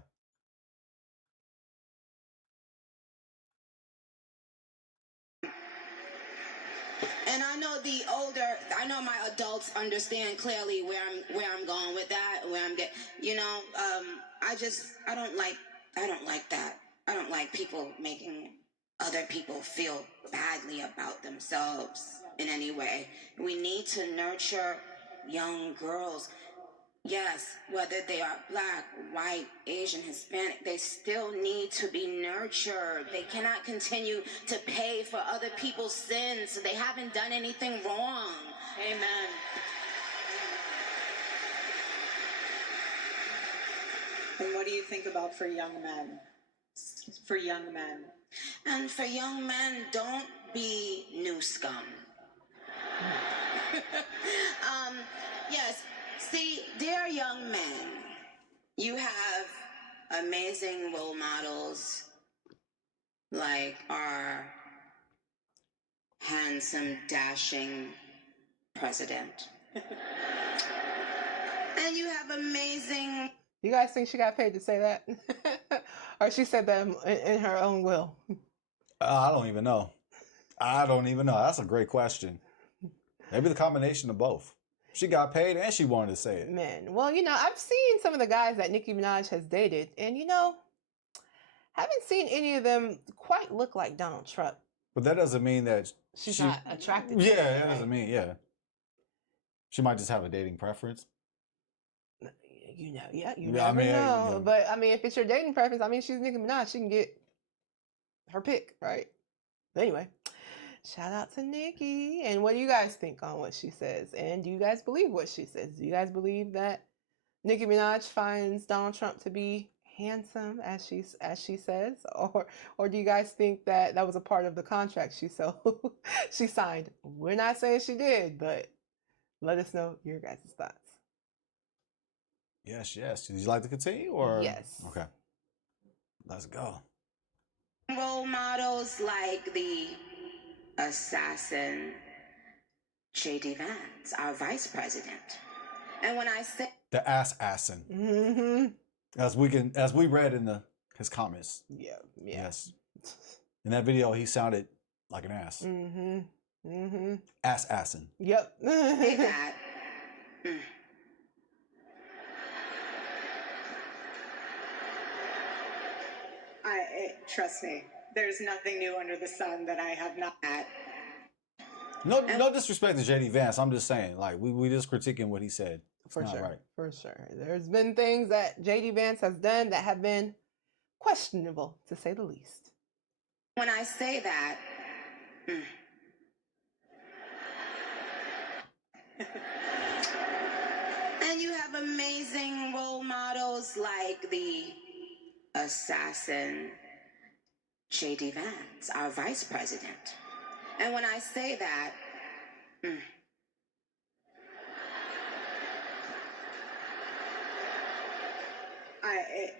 And I know I know my adults understand clearly where I'm going with that, where I'm getting, you know, I don't like that. I don't like people making other people feel badly about themselves in any way. We need to nurture young girls. Yes, whether they are black, white, Asian, Hispanic, they still need to be nurtured. They cannot continue to pay for other people's sins. They haven't done anything wrong. Amen. And what do you think about for young men? For young men. And for young men, don't be new scum. Yes. See, dear young men, you have amazing role models like our handsome, dashing president. And you have amazing... You guys think she got paid to say that? Or she said that in her own will? I don't even know. That's a great question. Maybe the combination of both. She got paid and she wanted to say it. Man, well, you know, I've seen some of the guys that Nicki Minaj has dated, and you know, haven't seen any of them quite look like Donald Trump. But that doesn't mean that she's not attracted to him, that right? Doesn't mean, she might just have a dating preference. You know, you never know. Yeah. But I mean, if it's your dating preference, I mean, she's Nicki Minaj, she can get her pick, right? But anyway, shout out to Nicki. And what do you guys think on what she says? And do you guys believe what she says? Do you guys believe that Nicki Minaj finds Donald Trump to be handsome, as she says, or do you guys think that was a part of the contract she signed? We're not saying she did, but let us know your guys' thoughts. Yes. Would you like to continue, or? Yes. Okay. Let's go. Role models like the assassin J.D. Vance, our vice president. And when I say the assassin, as we read in his comments. Yeah. Yes. In that video, he sounded like an ass. Assassin. Yep. Say that. Trust me, there's nothing new under the sun that I have not had. No disrespect to J.D. Vance. I'm just saying, like, we just critiquing what he said. For sure. There's been things that J.D. Vance has done that have been questionable, to say the least. When I say that, and you have amazing role models like the assassin J.D. Vance, our vice president. And when I say that,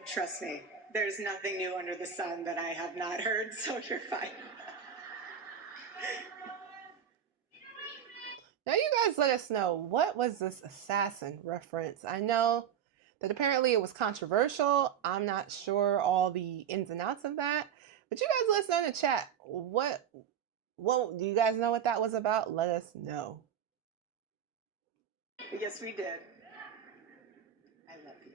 trust me, there's nothing new under the sun that I have not heard, so you're fine. Now you guys let us know, what was this assassin reference? I know that apparently it was controversial. I'm not sure all the ins and outs of that, but you guys let us know in the chat. What do you guys know what that was about? Let us know. Yes, we did. I love you.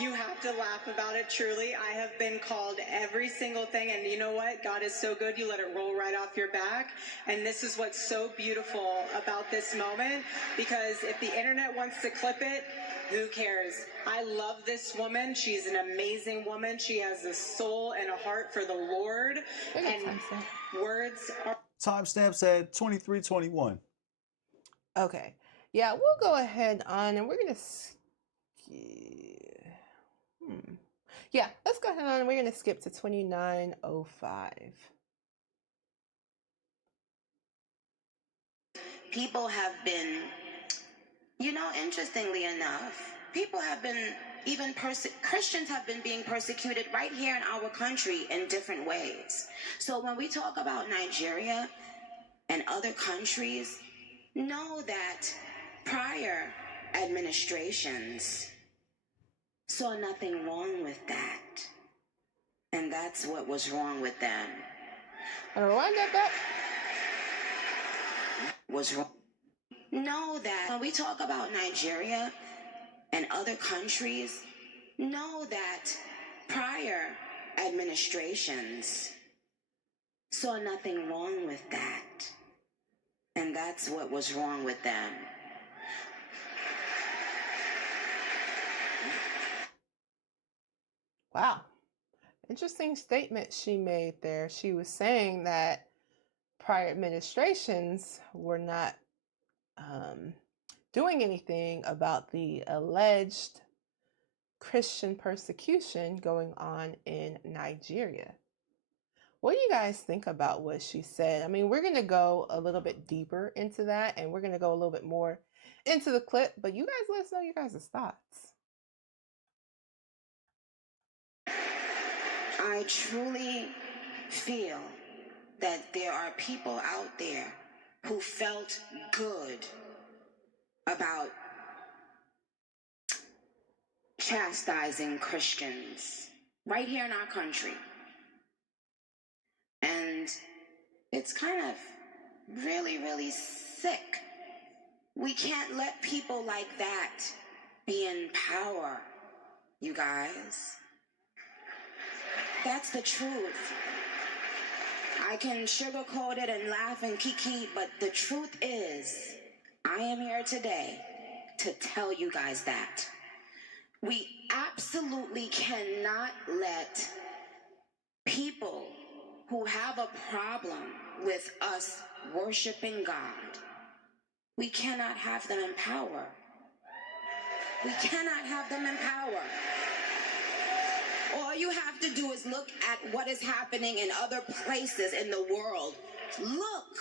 You have to laugh about it, truly. I have been called every single thing, and you know what? God is so good, you let it roll right off your back. And this is what's so beautiful about this moment, because if the internet wants to clip it, who cares? I love this woman. She's an amazing woman. She has a soul and a heart for the Lord. And words are... Timestamp said 23:21. Okay. Yeah, we'll go ahead on and we're going to... Yeah, let's go ahead on. We're going to skip to 29:05. People have been, interestingly enough, people have been, Christians have been being persecuted right here in our country in different ways. So when we talk about Nigeria and other countries, know that prior administrations saw nothing wrong with that. And that's what was wrong with them. Rwanda back. Was wrong. Know that when we talk about Nigeria and other countries, know that prior administrations saw nothing wrong with that. And that's what was wrong with them. Wow. Interesting statement she made there. She was saying that prior administrations were not doing anything about the alleged Christian persecution going on in Nigeria. What do you guys think about what she said? I mean, we're going to go a little bit deeper into that, and we're going to go a little bit more into the clip, but you guys let us know your guys' thoughts. I truly feel that there are people out there who felt good about chastising Christians right here in our country. And it's kind of really, really sick. We can't let people like that be in power, you guys. That's the truth. I can sugarcoat it and laugh and kiki, but the truth is, I am here today to tell you guys that. We absolutely cannot let people who have a problem with us worshiping God, we cannot have them in power. We cannot have them in power. All you have to do is look at what is happening in other places in the world. Look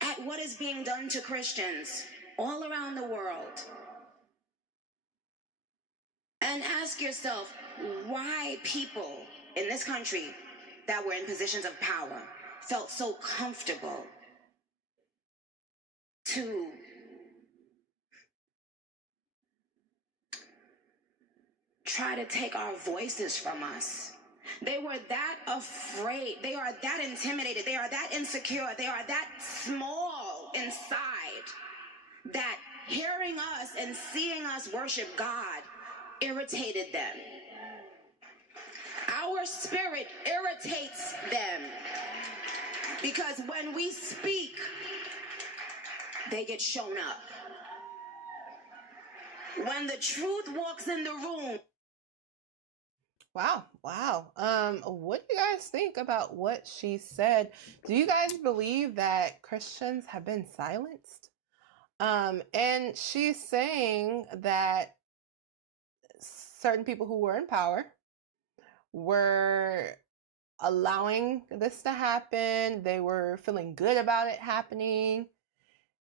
at what is being done to Christians all around the world. And ask yourself why people in this country that were in positions of power felt so comfortable to try to take our voices from us. They were that afraid. They are that intimidated. They are that insecure. They are that small inside that hearing us and seeing us worship God irritated them. Our spirit irritates them because when we speak, they get shown up. When the truth walks in the room. Wow. What do you guys think about what she said? Do you guys believe that Christians have been silenced? And she's saying that certain people who were in power were allowing this to happen. They were feeling good about it happening.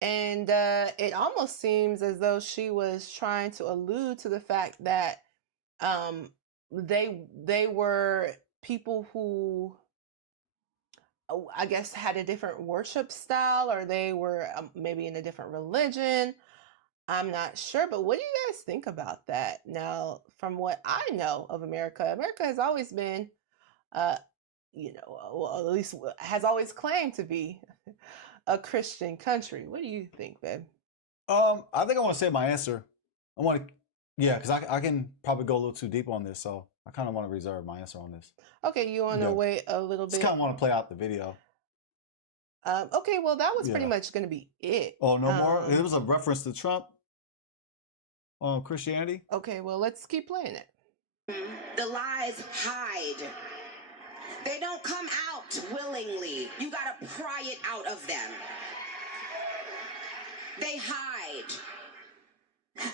And it almost seems as though she was trying to allude to the fact that they were people who I guess had a different worship style, or they were maybe in a different religion. I'm not sure, but what do you guys think about that? Now, from what I know of America, America has always been, well, at least has always claimed to be a Christian country. What do you think, babe? I think I want to say my answer. I want to, yeah, because I can probably go a little too deep on this, so I kind of want to reserve my answer on this. Okay, you want to wait a little bit? Just kind of want to play out the video. Okay, well, that was pretty much going to be it. Oh, no more? It was a reference to Trump on Christianity? Okay, well, let's keep playing it. The lies hide. They don't come out willingly. You got to pry it out of them. They hide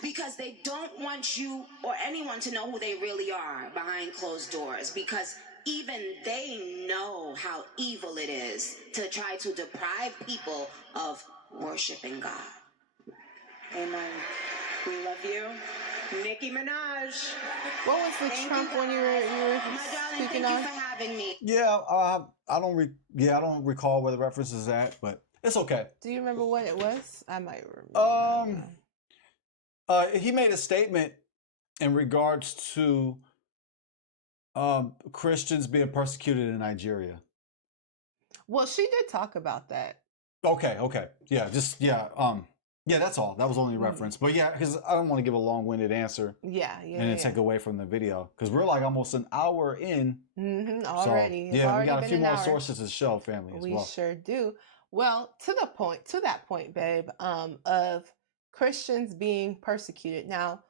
because they don't want you or anyone to know who they really are behind closed doors, because even they know how evil it is to try to deprive people of worshiping God. Amen. We love you. Nicki Minaj. What was the Trump one you were speaking on? Thank you for having me. Yeah, I don't recall where the reference is at, but it's okay. Do you remember what it was? I might remember. He made a statement in regards to Christians being persecuted in Nigeria. Well, she did talk about that. Okay. Yeah, yeah, that's all. That was only a reference. But yeah, because I don't want to give a long-winded answer. Yeah. And then take away from the video. Because we're like almost an hour in. Already. So, yeah, we got a few more sources to show, family, as well. We sure do. Well, to that point, babe, of Christians being persecuted. Now,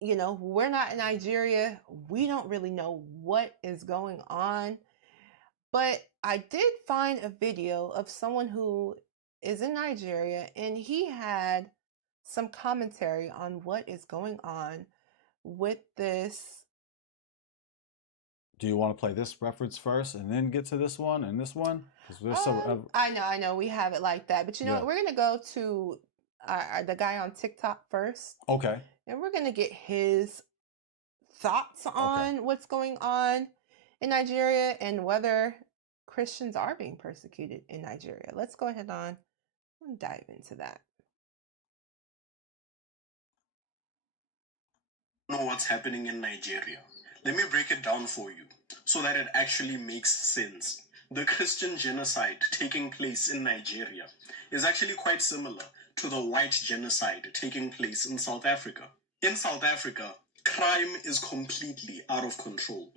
we're not in Nigeria. We don't really know what is going on. But I did find a video of someone who is in Nigeria, and he had some commentary on what is going on with this. Do you want to play this reference first and then get to this one and this one? I know we have it like that, but you know what? We're gonna go to the guy on TikTok first. Okay. And we're gonna get his thoughts on what's going on in Nigeria and whether Christians are being persecuted in Nigeria. Let's go ahead and dive into that. Know what's happening in Nigeria. Let me break it down for you so that it actually makes sense. The Christian genocide taking place in Nigeria is actually quite similar to the white genocide taking place in South Africa. In South Africa, crime is completely out of control.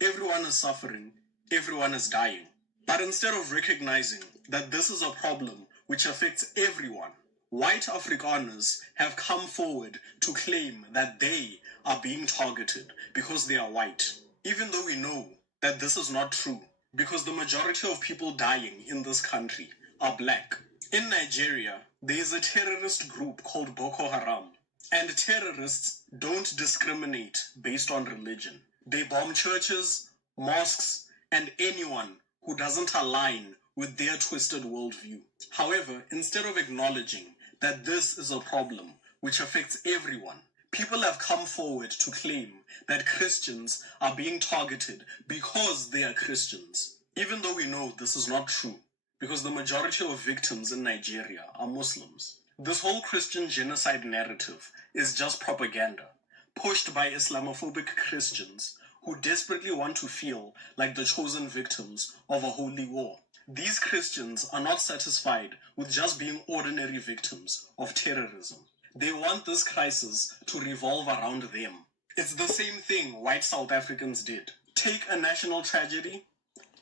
Everyone is suffering, everyone is dying. But instead of recognizing that this is a problem which affects everyone, white Afrikaners have come forward to claim that they are being targeted because they are white, even though we know that this is not true, because the majority of people dying in this country are black. In Nigeria, there is a terrorist group called Boko Haram, and terrorists don't discriminate based on religion. They bomb churches, mosques, and anyone who doesn't align with their twisted worldview. However, instead of acknowledging that this is a problem which affects everyone, people have come forward to claim that Christians are being targeted because they are Christians, even though we know this is not true, because the majority of victims in Nigeria are Muslims. This whole Christian genocide narrative is just propaganda, pushed by Islamophobic Christians who desperately want to feel like the chosen victims of a holy war. These Christians are not satisfied with just being ordinary victims of terrorism. They want this crisis to revolve around them. It's the same thing white South Africans did. Take a national tragedy,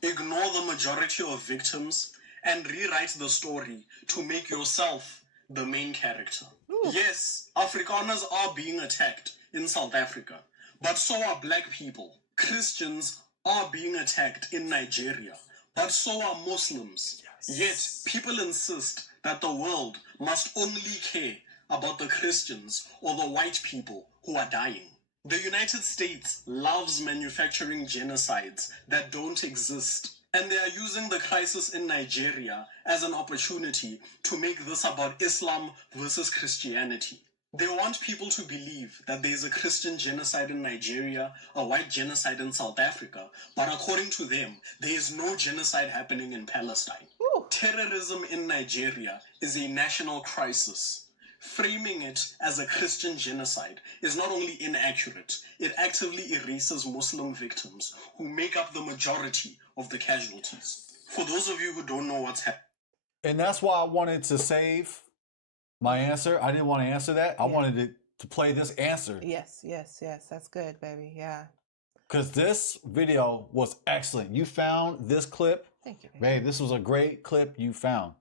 ignore the majority of victims, and rewrite the story to make yourself the main character. Ooh. Yes, Afrikaners are being attacked in South Africa, but so are black people. Christians are being attacked in Nigeria but so are Muslims. Yet, people insist that the world must only care about the Christians or the white people who are dying. The United States loves manufacturing genocides that don't exist, and they are using the crisis in Nigeria as an opportunity to make this about Islam versus Christianity. They want people to believe that there is a Christian genocide in Nigeria, a white genocide in South Africa, but according to them, there is no genocide happening in Palestine. Ooh. Terrorism in Nigeria is a national crisis. Framing it as a Christian genocide is not only inaccurate, it actively erases Muslim victims who make up the majority of the casualties. For those of you who don't know what's happening. And that's why I wanted to save my answer. I didn't want to answer that. I wanted to play this answer. Yes. That's good, baby. Yeah. Because this video was excellent. You found this clip. Thank you, babe. This was a great clip you found.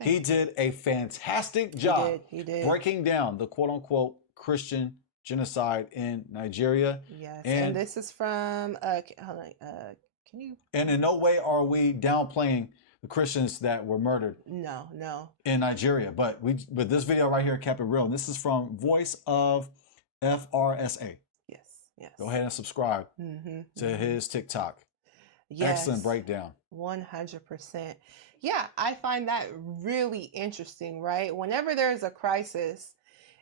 He did a fantastic job he did. breaking down the quote-unquote Christian genocide in Nigeria. Yes, and this is from, hold on, can you? And in no way are we downplaying the Christians that were murdered. No. In Nigeria, but this video right here kept it real. And this is from Voice of FRSA. Yes. Go ahead and subscribe to his TikTok. Yes. Excellent breakdown. 100%. Yeah, I find that really interesting, right? Whenever there's a crisis,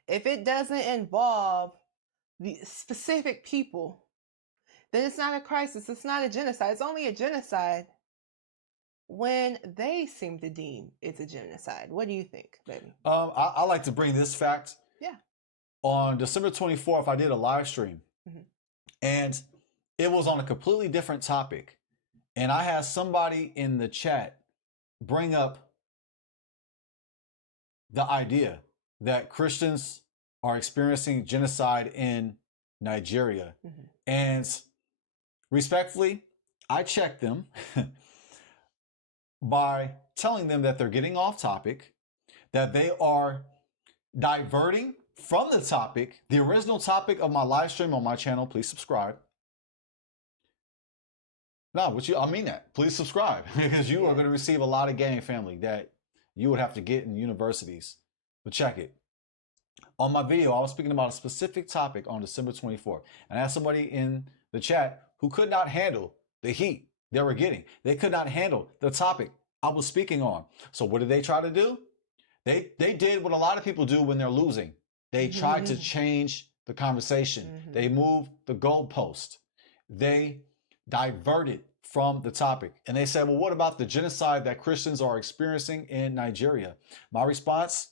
if it doesn't involve the specific people, then it's not a crisis. It's not a genocide. It's only a genocide when they seem to deem it's a genocide. What do you think, baby? I like to bring this fact. Yeah. On December 24th, I did a live stream, and it was on a completely different topic. And I had somebody in the chat bring up the idea that Christians are experiencing genocide in Nigeria. And respectfully, I checked them by telling them that they're getting off topic, that they are diverting from the topic, the original topic of my live stream on my channel. Please subscribe. No, I mean that. Please subscribe, because you are going to receive a lot of game, family, that you would have to get in universities. But check it. On my video, I was speaking about a specific topic on December 24th. And I had somebody in the chat who could not handle the heat they were getting. They could not handle the topic I was speaking on. So what did they try to do? They did what a lot of people do when they're losing. They tried to change the conversation. They moved the goalpost. They diverted from the topic. And they said, well, what about the genocide that Christians are experiencing in Nigeria? My response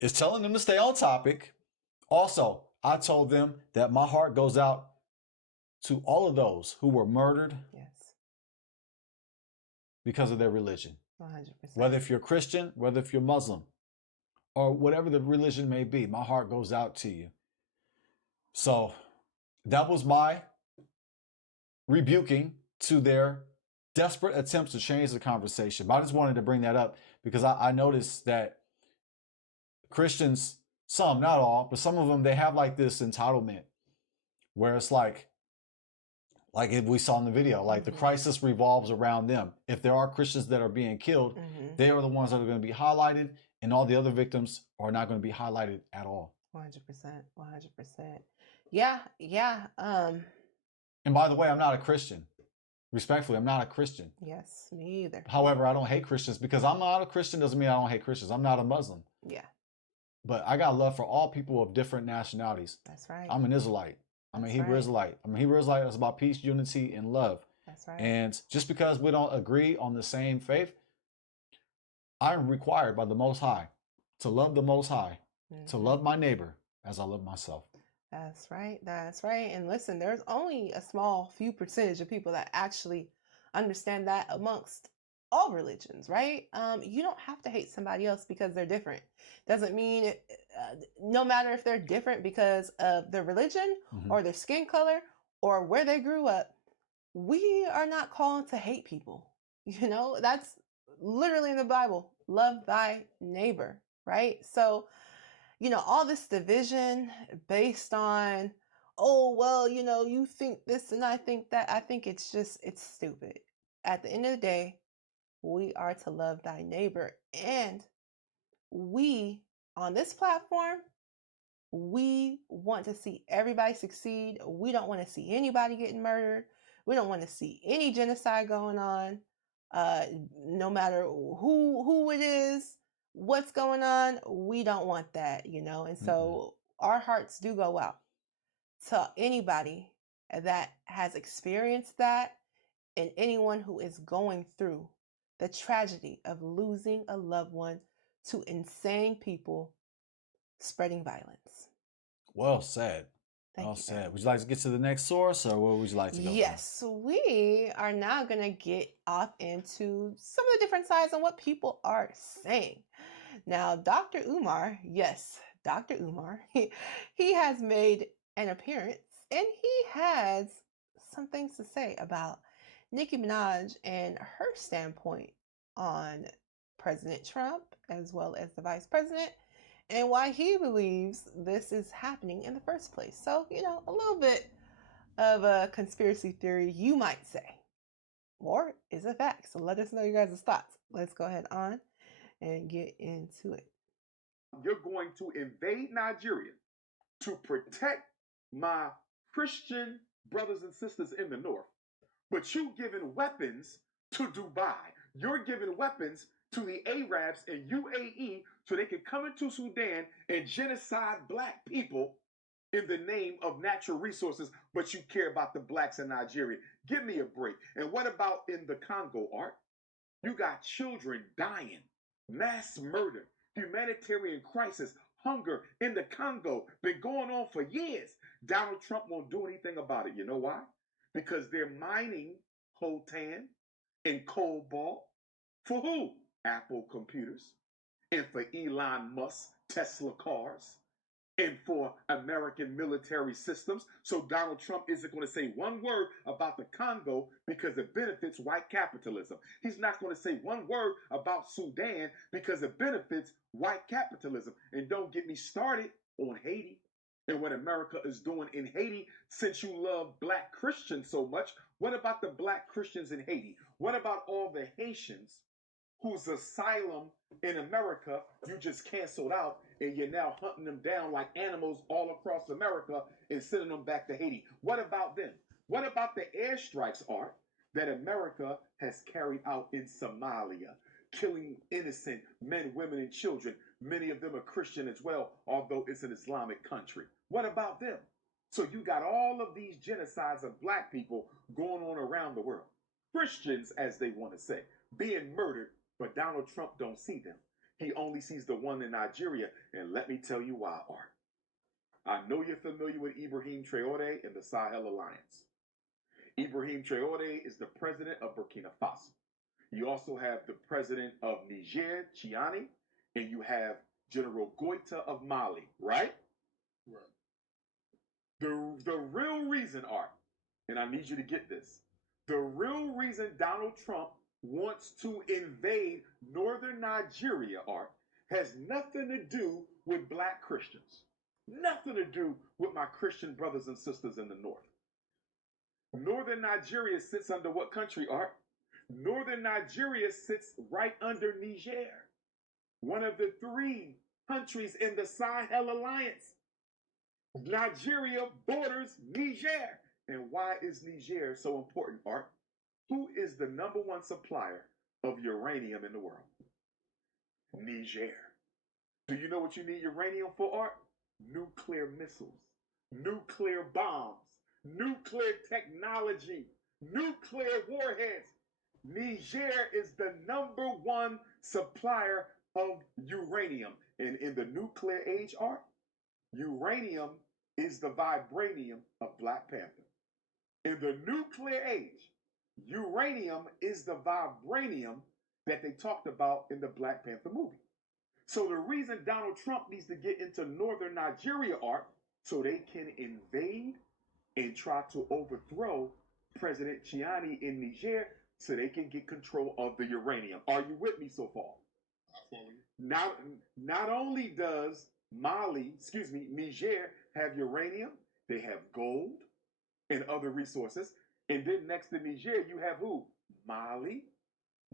is telling them to stay on topic. Also, I told them that my heart goes out to all of those who were murdered because of their religion. 100%. Whether if you're Christian, whether if you're Muslim, or whatever the religion may be, my heart goes out to you. So that was my rebuking to their desperate attempts to change the conversation. But I just wanted to bring that up because I noticed that Christians, some, not all, but some of them, they have like this entitlement where it's like if we saw in the video, like the crisis revolves around them. If there are Christians that are being killed, they are the ones that are going to be highlighted, and all the other victims are not going to be highlighted at all. 100%. Yeah. And by the way, I'm not a Christian. Respectfully, I'm not a Christian. Yes, me either. However, I don't hate Christians. Because I'm not a Christian doesn't mean I don't hate Christians. I'm not a Muslim. Yeah. But I got love for all people of different nationalities. That's right. I'm an Israelite. I'm a Hebrew Israelite. I'm a Hebrew Israelite. It's about peace, unity, and love. That's right. And just because we don't agree on the same faith, I'm required by the Most High to love the Most High, to love my neighbor as I love myself. That's right. And listen, there's only a small few percentage of people that actually understand that amongst all religions, right? You don't have to hate somebody else because they're different. Doesn't mean no matter if they're different because of their religion or their skin color or where they grew up, we are not called to hate people. You know, that's literally in the Bible. Love thy neighbor, right? So, you know, all this division based on, oh, well, you know, you think this and I think that, I think it's stupid. At the end of the day, we are to love thy neighbor. And we, on this platform, we want to see everybody succeed. We don't want to see anybody getting murdered. We don't want to see any genocide going on. No matter who it is, what's going on, we don't want that, And so our hearts do go out to anybody that has experienced that and anyone who is going through the tragedy of losing a loved one to insane people spreading violence. Well said. Well said. Would you like to get to the next source, or what would you like to go? Yes, we are now going to get off into some of the different sides on what people are saying. Now, Dr. Umar, yes, Dr. Umar, he has made an appearance, and he has some things to say about Nicki Minaj and her standpoint on President Trump, as well as the vice president, and why he believes this is happening in the first place. So, a little bit of a conspiracy theory, you might say, or is it fact? So let us know your guys' thoughts. Let's go ahead on and get into it. You're going to invade Nigeria to protect my Christian brothers and sisters in the north, but you giving weapons to Dubai. You're giving weapons to the Arabs in UAE so they can come into Sudan and genocide black people in the name of natural resources, but you care about the blacks in Nigeria. Give me a break. And what about in the Congo, Art? You got children dying, mass murder, humanitarian crisis, hunger in the Congo, been going on for years. Donald Trump won't do anything about it. You know why? Because they're mining coltan and cobalt for who? Apple computers, and for Elon Musk Tesla cars, and for American military systems. So Donald Trump isn't going to say one word about the Congo because it benefits white capitalism. He's not going to say one word about Sudan because it benefits white capitalism. And don't get me started on Haiti and what America is doing in Haiti. Since you love black Christians so much, what about the black Christians in Haiti? What about all the Haitians whose asylum in America you just canceled out, and you're now hunting them down like animals all across America and sending them back to Haiti? What about them? What about the airstrikes, Art, that America has carried out in Somalia, killing innocent men, women, and children? Many of them are Christian as well, although it's an Islamic country. What about them? So you got all of these genocides of black people going on around the world. Christians, as they want to say, being murdered, but Donald Trump don't see them. He only sees the one in Nigeria, and let me tell you why, Art. I know you're familiar with Ibrahim Traoré and the Sahel Alliance. Ibrahim Traoré is the president of Burkina Faso. You also have the president of Niger, Chiani, and you have General Goita of Mali, right? Right. The real reason, Art, and I need you to get this, the real reason Donald Trump wants to invade northern Nigeria, Art, has nothing to do with black Christians. Nothing to do with my Christian brothers and sisters in the north. Northern Nigeria sits under what country, Art? Northern Nigeria sits right under Niger, one of the 3 countries in the Sahel Alliance. Nigeria borders Niger. And why is Niger so important, Art? Who is the #1 supplier of uranium in the world? Niger. Do you know what you need uranium for, Art? Nuclear missiles, nuclear bombs, nuclear technology, nuclear warheads. Niger is the #1 supplier of uranium. And in the nuclear age, Art, uranium is the vibranium of Black Panther. In the nuclear age, uranium is the vibranium that they talked about in the Black Panther movie. So the reason Donald Trump needs to get into northern Nigeria, Art, so they can invade and try to overthrow President Chiani in Niger so they can get control of the uranium. Are you with me so far? Not only does Niger have uranium, they have gold and other resources. And then next to Niger, you have who? Mali.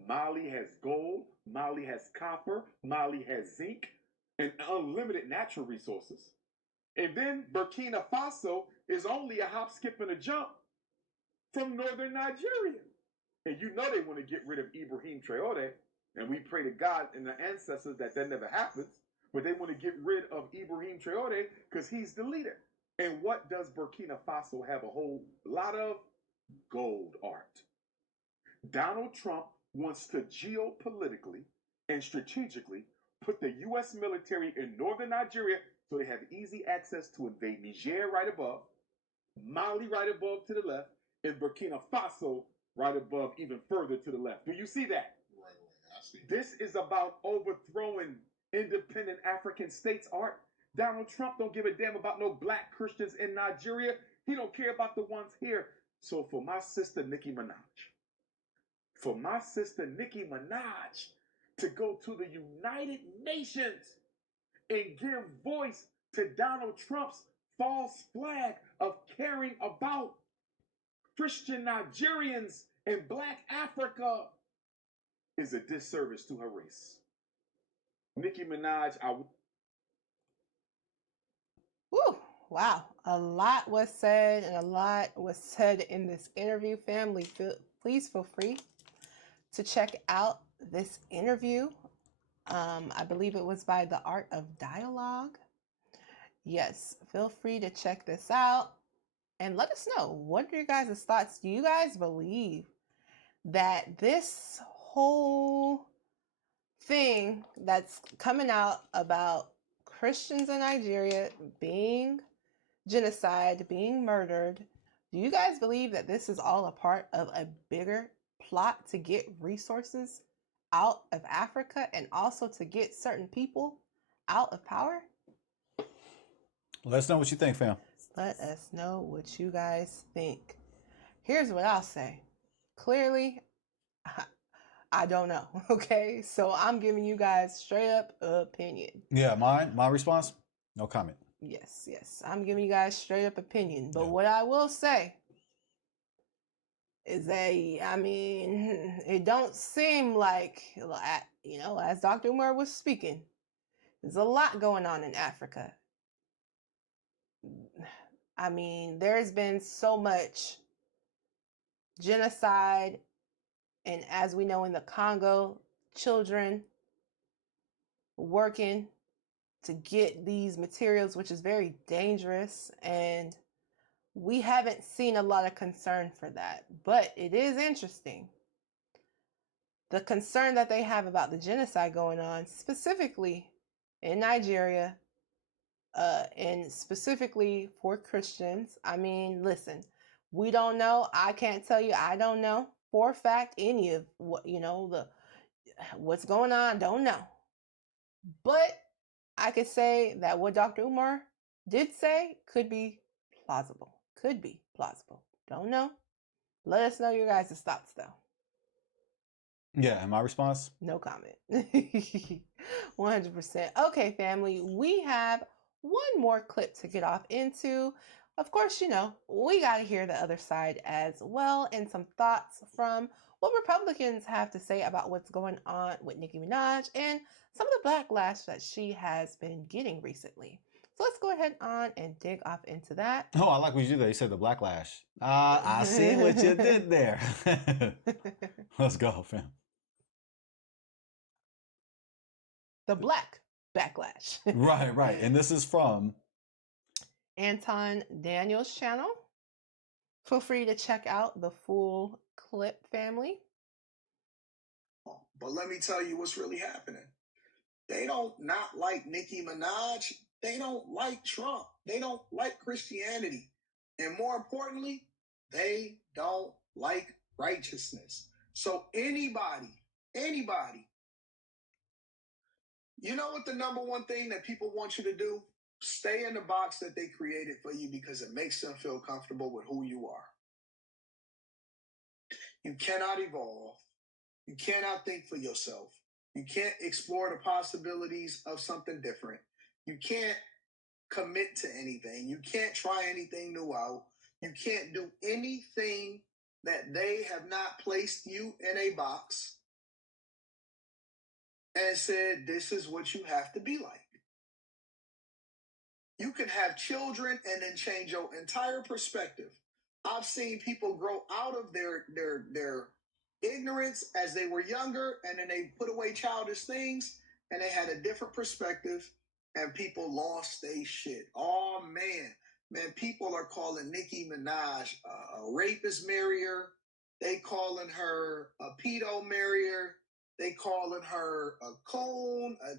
Mali has gold. Mali has copper. Mali has zinc and unlimited natural resources. And then Burkina Faso is only a hop, skip, and a jump from northern Nigeria. And you know they want to get rid of Ibrahim Traore. And we pray to God and the ancestors that never happens. But they want to get rid of Ibrahim Traore because he's the leader. And what does Burkina Faso have a whole lot of? Gold art. Donald Trump wants to geopolitically and strategically put the U.S. military in northern Nigeria so they have easy access to invade Niger right above, Mali right above to the left, and Burkina Faso right above even further to the left. Do you see that? Right. I see. This is about overthrowing independent African states, Art. Donald Trump don't give a damn about no black Christians in Nigeria. He don't care about the ones here. So for my sister Nicki Minaj, to go to the United Nations and give voice to Donald Trump's false flag of caring about Christian Nigerians and black Africa is a disservice to her race. Nicki Minaj, Woo, wow. A lot was said, and a lot was said in this interview. Family, please feel free to check out this interview. I believe it was by The Art of Dialogue. Yes, feel free to check this out and let us know, what are your guys' thoughts? Do you guys believe that this whole thing that's coming out about Christians in Nigeria being genocide, being murdered, do you guys believe that this is all a part of a bigger plot to get resources out of Africa and also to get certain people out of power? Let us know what you think, fam. Let us know what you guys think. Here's what I'll say. Clearly, I don't know, okay? So I'm giving you guys straight up opinion. Yeah, my response, no comment. Yes. I'm giving you guys straight up opinion. But what I will say is that, I mean, it don't seem like, you know, as Dr. Umar was speaking, there's a lot going on in Africa. I mean, there's been so much genocide, and as we know in the Congo, children working to get these materials, which is very dangerous, and we haven't seen a lot of concern for that. But it is interesting, the concern that they have about the genocide going on, specifically in Nigeria, and specifically for Christians. I mean, listen, we don't know. I can't tell you. I don't know for a fact any of what, you know, what's going on. Don't know. But I could say that what Dr. Umar did say could be plausible. Could be plausible. Don't know. Let us know your guys' thoughts, though. Yeah, and my response? No comment. 100%. Okay, family, we have one more clip to get off into. Of course, you know, we got to hear the other side as well, and some thoughts from what Republicans have to say about what's going on with Nicki Minaj and some of the backlash that she has been getting recently. So let's go ahead on and dig off into that. Oh, I like what you did there. You said the backlash. I see what you did there. Let's go, fam. The black backlash. Right. And this is from Anton Daniel's channel. Feel free to check out the full clip, family. But let me tell you what's really happening. They don't not like Nicki Minaj. They don't like Trump. They don't like Christianity. And more importantly, they don't like righteousness. So anybody, you know what the number one thing that people want you to do? Stay in the box that they created for you because it makes them feel comfortable with who you are. You cannot evolve. You cannot think for yourself. You can't explore the possibilities of something different. You can't commit to anything. You can't try anything new out. You can't do anything that they have not placed you in a box and said, this is what you have to be like. You can have children and then change your entire perspective. I've seen people grow out of their ignorance as they were younger, and then they put away childish things, and they had a different perspective, and people lost their shit. Oh, man, people are calling Nicki Minaj a rapist marrier. They calling her a pedo marrier. They calling her a coon, a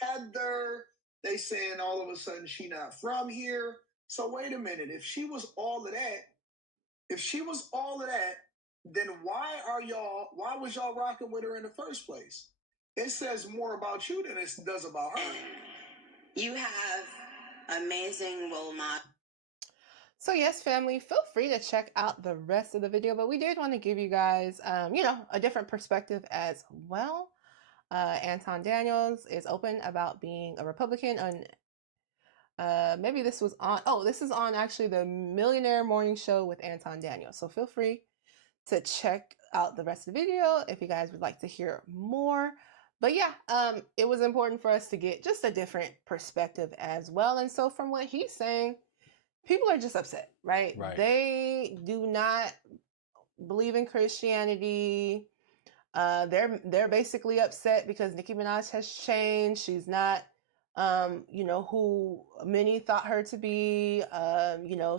tether. They saying all of a sudden she not from here. So wait a minute. If she was all of that, then why was y'all rocking with her in the first place? It says more about you than it does about her. You have amazing role models. So yes, family, feel free to check out the rest of the video, but we did want to give you guys, a different perspective as well. Anton Daniels is open about being a Republican, and maybe this was on, this is on actually the Millionaire Morning Show with Anton Daniels. So feel free to check out the rest of the video if you guys would like to hear more. But yeah, it was important for us to get just a different perspective as well. And so from what he's saying, people are just upset, right? They do not believe in Christianity. They're basically upset because Nicki Minaj has changed. She's not, who many thought her to be.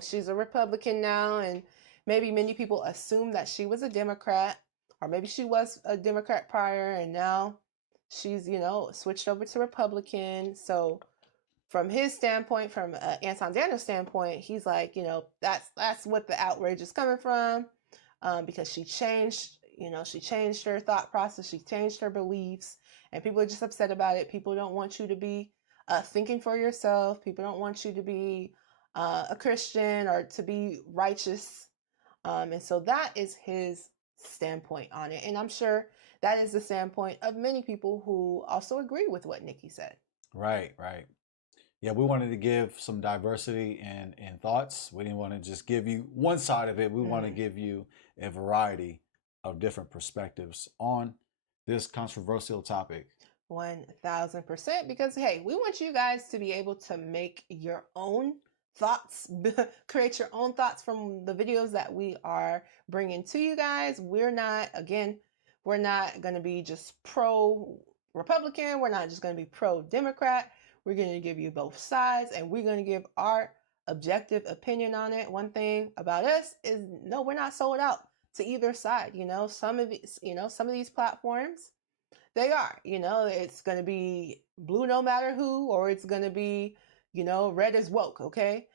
She's a Republican now, and maybe many people assume that she was a Democrat, or maybe she was a Democrat prior, and now she's, switched over to Republican. So from his standpoint, from Anton Daniels' standpoint, he's like, that's what the outrage is coming from, because she changed her thought process, she changed her beliefs, and people are just upset about it. People don't want you to be thinking for yourself. People don't want you to be a Christian or to be righteous. And so that is his standpoint on it. And I'm sure that is the standpoint of many people who also agree with what Nicki said. Right. Yeah, we wanted to give some diversity in thoughts. We didn't want to just give you one side of it. We want to give you a variety of different perspectives on this controversial topic. 1000%, because hey, we want you guys to be able to make your own thoughts, create your own thoughts from the videos that we are bringing to you guys. We're not going to be just pro-Republican. We're not just going to be pro-Democrat. We're going to give you both sides, and we're going to give our objective opinion on it. One thing about us is, no, we're not sold out to either side. Some of these platforms, they are, it's going to be blue no matter who, or it's going to be, red is woke. Okay.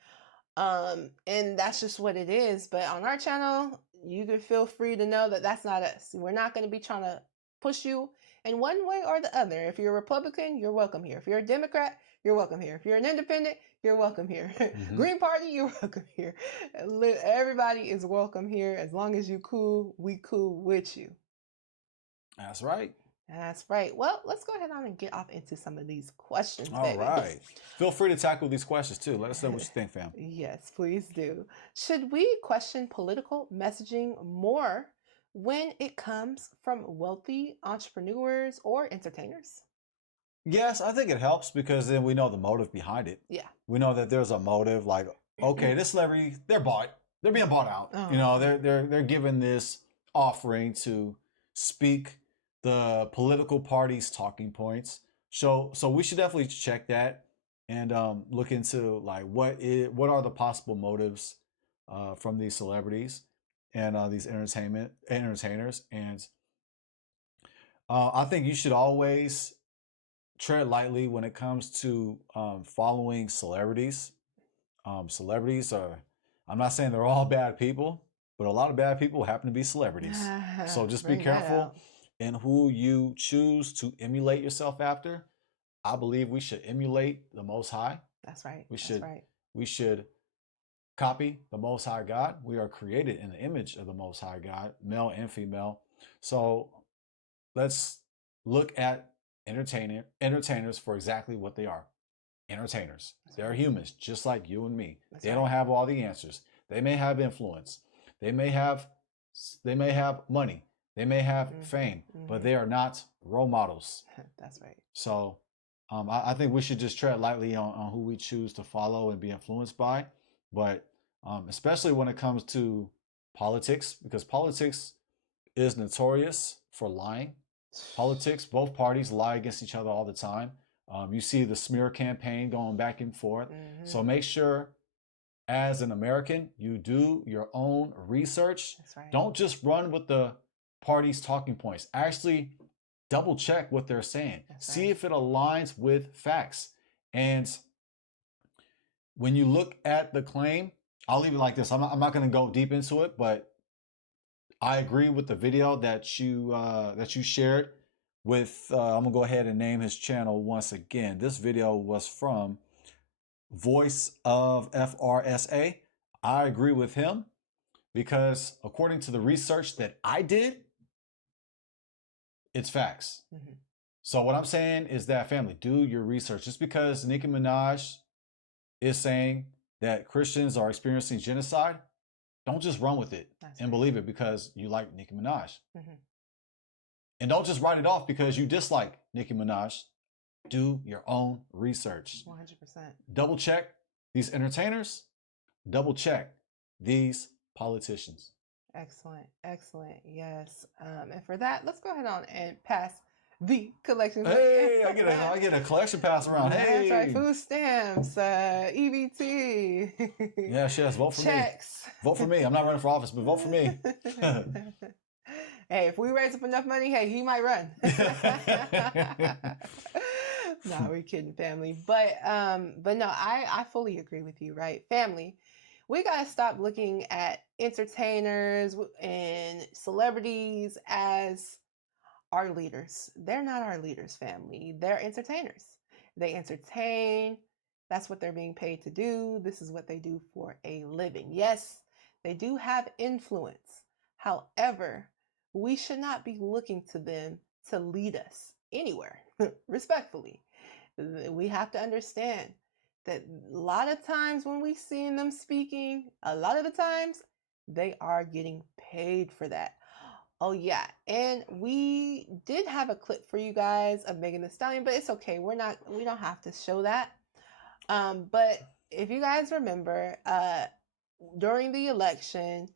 And that's just what it is. But on our channel, you can feel free to know that that's not us. We're not going to be trying to push you in one way or the other. If you're a Republican, you're welcome here. If you're a Democrat, you're welcome here. If you're an independent, you're welcome here. Green Party, you're welcome here. Everybody is welcome here. As long as you cool, we cool with you. That's right. That's right. Well, let's go ahead on and get off into some of these questions, baby. All right. Feel free to tackle these questions too. Let us know what you think, fam. Yes, please do. Should we question political messaging more when it comes from wealthy entrepreneurs or entertainers? Yes, I think it helps because then we know the motive behind it. Yeah. We know that there's a motive, like, okay, this celebrity, they're being bought out. Oh. They're given this offering to speak the political party's talking points. So we should definitely check that and look into like what are the possible motives from these celebrities and these entertainers. And I think you should always tread lightly when it comes to following celebrities. Celebrities are, I'm not saying they're all bad people, but a lot of bad people happen to be celebrities. So just be careful in who you choose to emulate yourself after. I believe we should emulate the Most High. That's right. We should copy the Most High God. We are created in the image of the Most High God, male and female. So let's look at entertainers for exactly what they are. Entertainers. They're humans, just like you and me. They don't have all the answers. They may have influence. They may have They may have money. They may have fame, but they are not role models. That's right. So I think we should just tread lightly on who we choose to follow and be influenced by. But especially when it comes to politics, because politics is notorious for lying. Politics, both parties lie against each other all the time. You see the smear campaign going back and forth. So make sure, as an American, you do your own research. That's right. Don't just run with the party's talking points. Actually, double check what they're saying. See if it aligns with facts. And when you look at the claim, I'll leave it like this. I'm not going to go deep into it, but I agree with the video that you shared with. I'm gonna go ahead and name his channel once again. This video was from Voice of FRSA. I agree with him because according to the research that I did, it's facts. So what I'm saying is that, family, do your research. Just because Nicki Minaj is saying that Christians are experiencing genocide, don't just run with it and believe it because you like Nicki Minaj. And don't just write it off because you dislike Nicki Minaj. Do your own research. 100%. Double check these entertainers. Double check these politicians. Excellent. Excellent. Yes. And for that, let's go ahead on and pass the collection. Hey, I get a collection pass around. Hey, that's right. Food stamps, EBT. Yes. Vote for checks. me. Vote for me. I'm not running for office, but vote for me. Hey, if we raise up enough money, hey, he might run. No, we're kidding, family. But no, I fully agree with you, right? Family, we gotta stop looking at entertainers and celebrities as our leaders. They're not our leaders, family. They're entertainers. They entertain. That's what they're being paid to do. This is what they do for a living. Yes, they do have influence. However, we should not be looking to them to lead us anywhere, respectfully. We have to understand that a lot of times when we see them speaking, a lot of the times they are getting paid for that. Oh yeah, and we did have a clip for you guys of Megan Thee Stallion, but it's okay. We don't have to show that. But if you guys remember, during the election,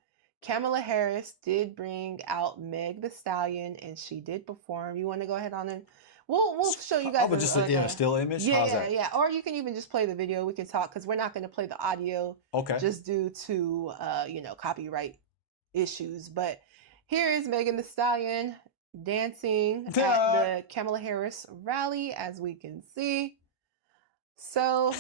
Kamala Harris did bring out Meg Thee Stallion, and she did perform. You want to go ahead on and we'll show you guys. I would just say, a still image. Yeah. Or you can even just play the video. We can talk because we're not going to play the audio. Okay. Just due to copyright issues. But here is Megan Thee Stallion dancing at the Kamala Harris rally, as we can see. So,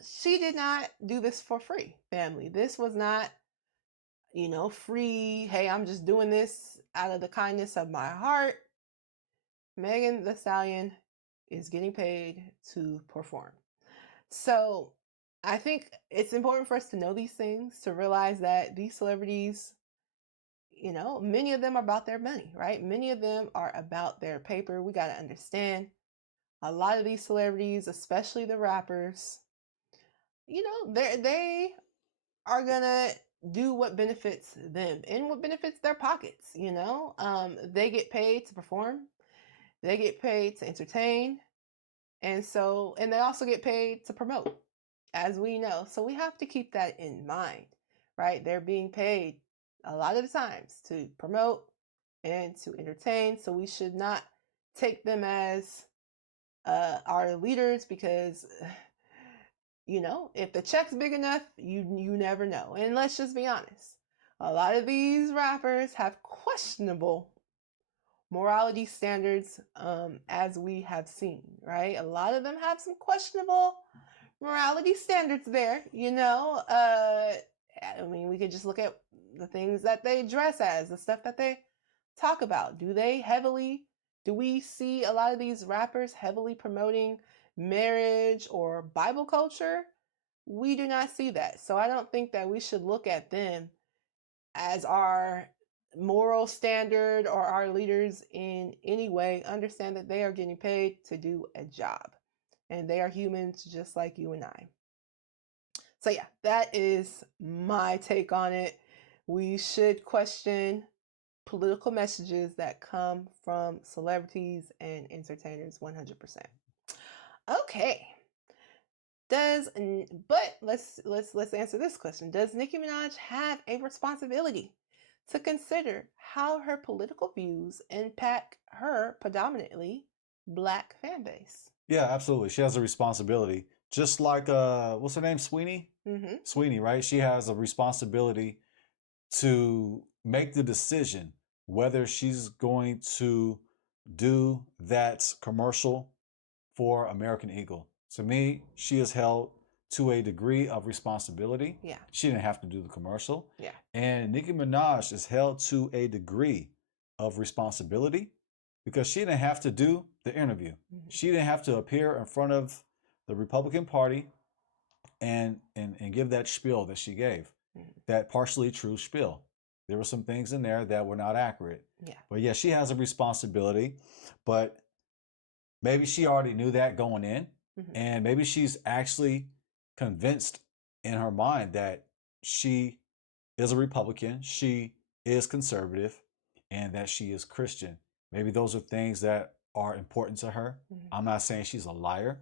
she did not do this for free, family. This was not, free. Hey, I'm just doing this out of the kindness of my heart. Megan Thee Stallion is getting paid to perform. So I think it's important for us to know these things, to realize that these celebrities, many of them are about their money, right? Many of them are about their paper. We got to understand a lot of these celebrities, especially the rappers, they are going to do what benefits them and what benefits their pockets. They get paid to perform. They get paid to entertain. And they also get paid to promote, as we know. So we have to keep that in mind, right? They're being paid a lot of the times to promote and to entertain. So we should not take them as our leaders because, if the check's big enough, you never know. And let's just be honest. A lot of these rappers have questionable morality standards, as we have seen, right? A lot of them have some questionable morality standards there, we could just look at the things that they dress as, the stuff that they talk about. Do we see a lot of these rappers heavily promoting marriage or Bible culture? We do not see that. So I don't think that we should look at them as our moral standard or our leaders in any way. Understand that they are getting paid to do a job, and they are humans just like you and I. So yeah, that is my take on it. We should question political messages that come from celebrities and entertainers 100%. Okay. But let's answer this question. Does Nicki Minaj have a responsibility to consider how her political views impact her predominantly Black fan base? Yeah, absolutely. She has a responsibility. Just like what's her name? Sweeney? Mm-hmm. Sweeney, right? She has a responsibility to make the decision whether she's going to do that commercial for American Eagle. To me, she is held to a degree of responsibility. Yeah. She didn't have to do the commercial. Yeah. And Nicki Minaj is held to a degree of responsibility because she didn't have to do the interview. Mm-hmm. She didn't have to appear in front of the Republican Party and give that spiel that she gave, that partially true spiel. There were some things in there that were not accurate. Yeah. But yeah, she has a responsibility, but maybe she already knew that going in, and maybe she's actually convinced in her mind that she is a Republican, she is conservative, and that she is Christian. Maybe those are things that are important to her. I'm not saying she's a liar,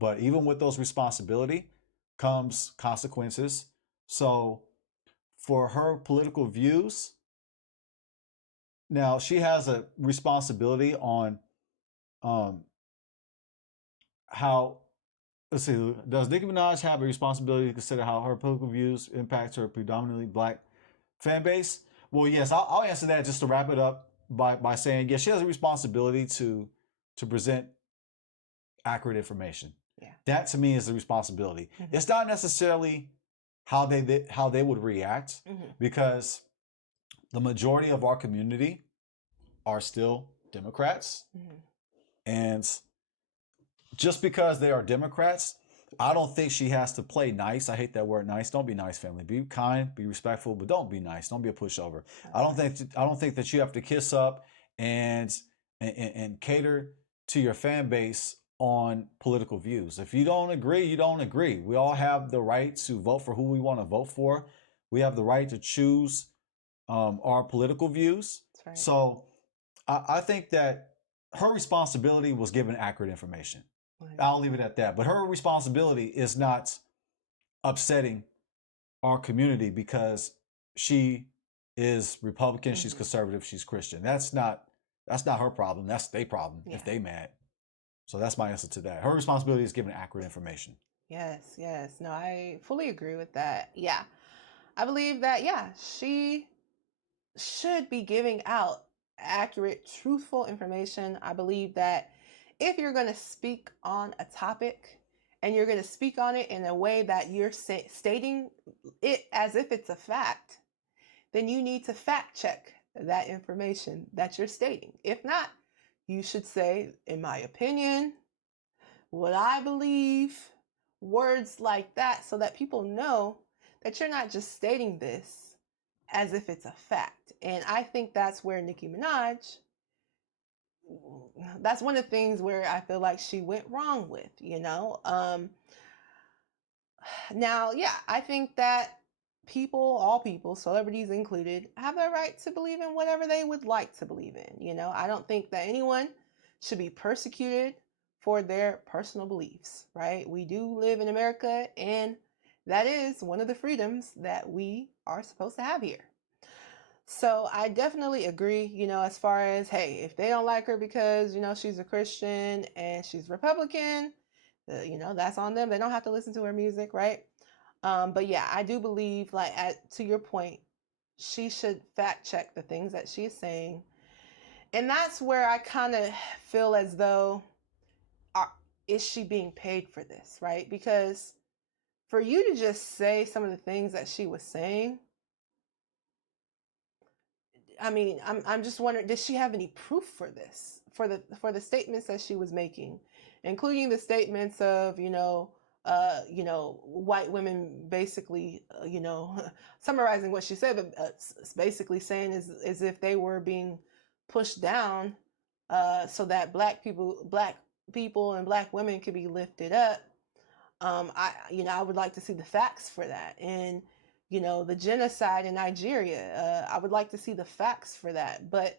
but even with those responsibility comes consequences. So for her political views, now she has a responsibility on how, let's see, does Nicki Minaj have a responsibility to consider how her political views impact her predominantly Black fan base? Well, yes, I'll answer that just to wrap it up by saying, yes, she has a responsibility to present accurate information. Yeah. That to me is the responsibility. It's not necessarily how they would react, because the majority of our community are still Democrats. And just because they are Democrats, I don't think she has to play nice. I hate that word nice. Don't be nice, family. Be kind, be respectful, but don't be nice. Don't be a pushover. I don't think that you have to kiss up and cater to your fan base on political views. If you don't agree, you don't agree. We all have the right to vote for who we want to vote for. We have the right to choose our political views. That's right. So I think that her responsibility was given accurate information. I'll leave it at that. But her responsibility is not upsetting our community because she is Republican, she's conservative, she's Christian. That's not her problem. That's their problem if they mad. So that's my answer to that. Her responsibility is giving accurate information. Yes. No, I fully agree with that. Yeah. I believe that, she should be giving out accurate, truthful information. I believe that if you're going to speak on a topic and you're going to speak on it in a way that you're stating it as if it's a fact, then you need to fact check that information that you're stating. If not, you should say, in my opinion, what I believe, words like that, so that people know that you're not just stating this as if it's a fact. And I think that's where Nicki Minaj, that's one of the things where I feel like she went wrong with, Now, I think that all people, celebrities included, have the right to believe in whatever they would like to believe in. I don't think that anyone should be persecuted for their personal beliefs, right? We do live in America, and that is one of the freedoms that we are supposed to have here. So I definitely agree, as far as, hey, if they don't like her because, she's a Christian and she's Republican, that's on them. They don't have to listen to her music, right? But yeah, I do believe, like, to your point, she should fact check the things that she's saying. And that's where I kind of feel as though, is she being paid for this, right? Because for you to just say some of the things that she was saying, I mean, I'm just wondering, did she have any proof for this, for the statements that she was making, including the statements of, white women basically, summarizing what she said, but basically saying as if they were being pushed down, so that black people and black women could be lifted up. I would like to see the facts for that. And, the genocide in Nigeria, I would like to see the facts for that. But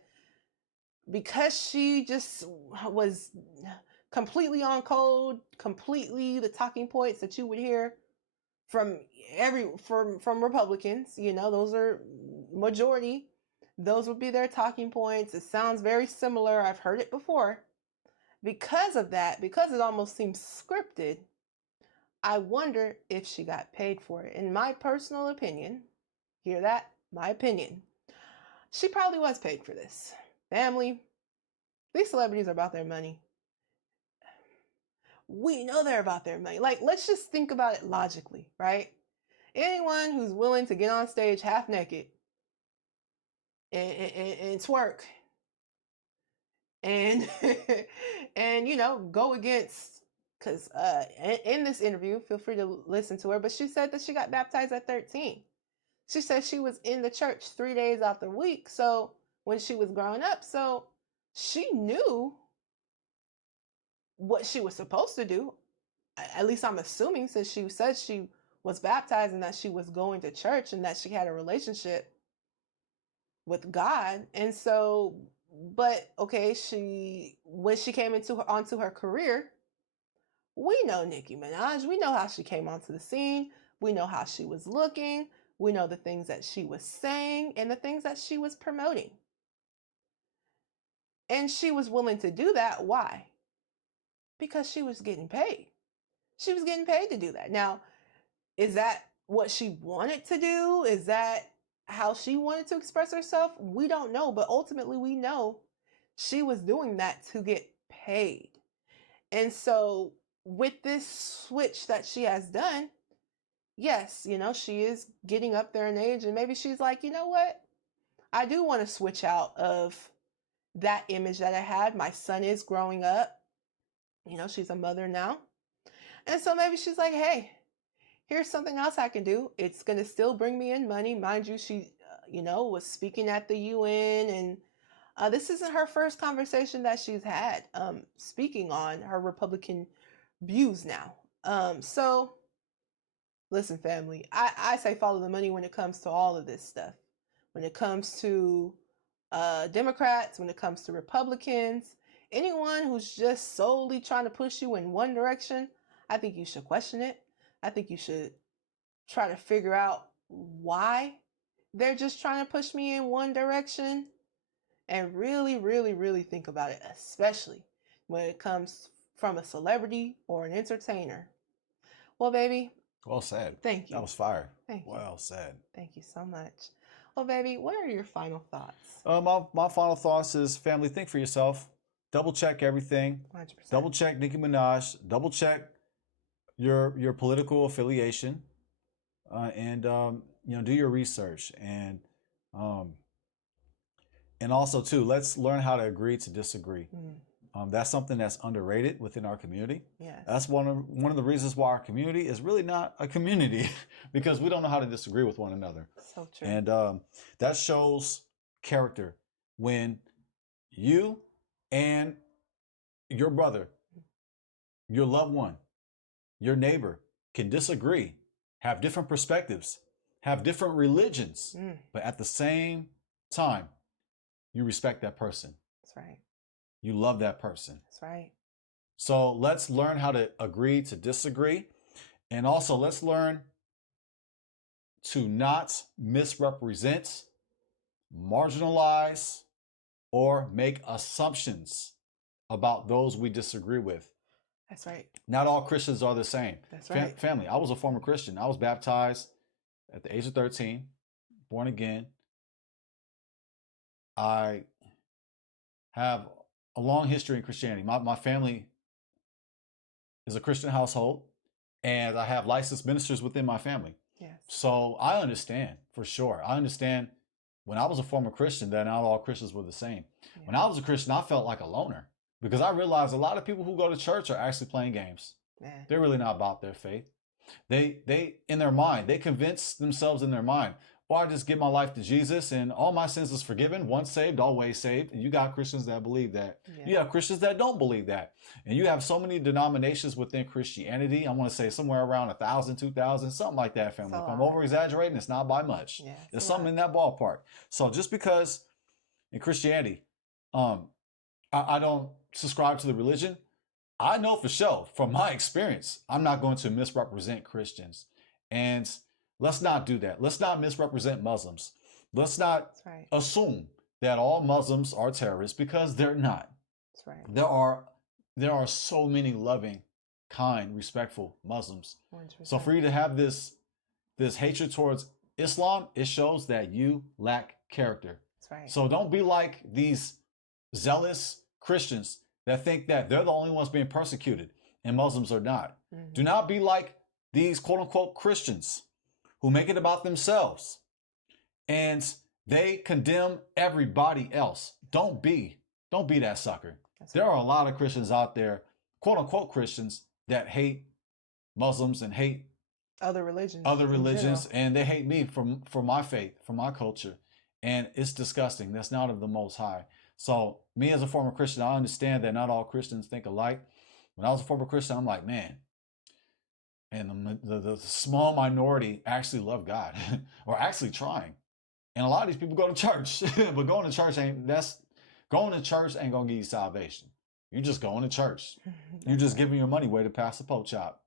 because she just was completely on code, completely the talking points that you would hear from from Republicans, those are majority. Those would be their talking points. It sounds very similar. I've heard it before. Because of that, because it almost seems scripted, I wonder if she got paid for it. In my personal opinion, hear that? My opinion. She probably was paid for this. Family, these celebrities are about their money. We know they're about their money. Like, let's just think about it logically, right? Anyone who's willing to get on stage half naked and twerk and and go against, because in this interview, feel free to listen to her, but she said that she got baptized at 13. She said she was in the church 3 days out the week, so when she was growing up, so she knew what she was supposed to do. At least I'm assuming, since she said she was baptized and that she was going to church and that she had a relationship with God. And so, but okay, when she came onto her career, we know Nicki Minaj. We know how she came onto the scene. We know how she was looking. We know the things that she was saying and the things that she was promoting. And she was willing to do that. Why? Because she was getting paid. She was getting paid to do that. Now, is that what she wanted to do? Is that how she wanted to express herself? We don't know, but ultimately we know she was doing that to get paid. And so with this switch that she has done, yes, she is getting up there in age, and maybe she's like, you know what? I do want to switch out of that image that I had. My son is growing up. She's a mother now. And so maybe she's like, hey, here's something else I can do. It's going to still bring me in money. Mind you, she, was speaking at the UN, and this isn't her first conversation that she's had speaking on her Republican views now. So listen, family, I say follow the money when it comes to all of this stuff. When it comes to Democrats, when it comes to Republicans, anyone who's just solely trying to push you in one direction, I think you should question it. I think you should try to figure out why they're just trying to push me in one direction, and really, really, really think about it, especially when it comes from a celebrity or an entertainer. Well, baby. Well said. Thank you. That was fire. Thank you. Well said. Thank you so much. Well, baby, what are your final thoughts? My final thoughts is, family, think for yourself. Double check everything. 100%. Double check Nicki Minaj. Double check your political affiliation, and do your research, and also too, let's learn how to agree to disagree. That's something that's underrated within our community. Yes. That's one of the reasons why our community is really not a community, because we don't know how to disagree with one another. So true. And that shows character when you and your brother, your loved one, your neighbor can disagree, have different perspectives, have different religions, but at the same time, you respect that person. That's right. You love that person. That's right. So let's learn how to agree to disagree. And also let's learn to not misrepresent, marginalize, or make assumptions about those we disagree with. That's right. Not all Christians are the same. That's right. Family, I was a former Christian. I was baptized at the age of 13, born again. I have a long history in Christianity. My family is a Christian household, and I have licensed ministers within my family. Yes. So I understand, for sure. I understand when I was a former Christian that not all Christians were the same. Yeah. When I was a Christian, I felt like a loner, because I realized a lot of people who go to church are actually playing games. Man. They're really not about their faith. They in their mind, they convince themselves in their mind, or I just give my life to Jesus and all my sins is forgiven. Once saved, always saved. And you got Christians that believe that. Yeah. You have Christians that don't believe that. And you have so many denominations within Christianity. I want to say somewhere around 1,000, 2,000, something like that, family. If I'm over exaggerating, it's not by much. Yeah, it's something in that ballpark. So just because in Christianity, I don't subscribe to the religion, I know for sure, from my experience, I'm not going to misrepresent Christians. And let's not do that. Let's not misrepresent Muslims. Let's not assume that all Muslims are terrorists, because they're not. That's right. There are so many loving, kind, respectful Muslims. 100%. So for you to have this hatred towards Islam, it shows that you lack character. That's right. So don't be like these zealous Christians that think that they're the only ones being persecuted and Muslims are not. Mm-hmm. Do not be like these quote unquote Christians who make it about themselves and they condemn everybody else. Don't be that sucker. There are a lot of Christians out there, quote unquote Christians, that hate Muslims and hate other religions, and they hate me for my faith, for my culture. And it's disgusting. That's not of the Most High. So me as a former Christian, I understand that not all Christians think alike. When I was a former Christian, I'm like, man, and the small minority actually love God or actually trying. And a lot of these people go to church, but going to church ain't gonna give you salvation. You're just going to church. You're just giving your money away to pass the poach chop.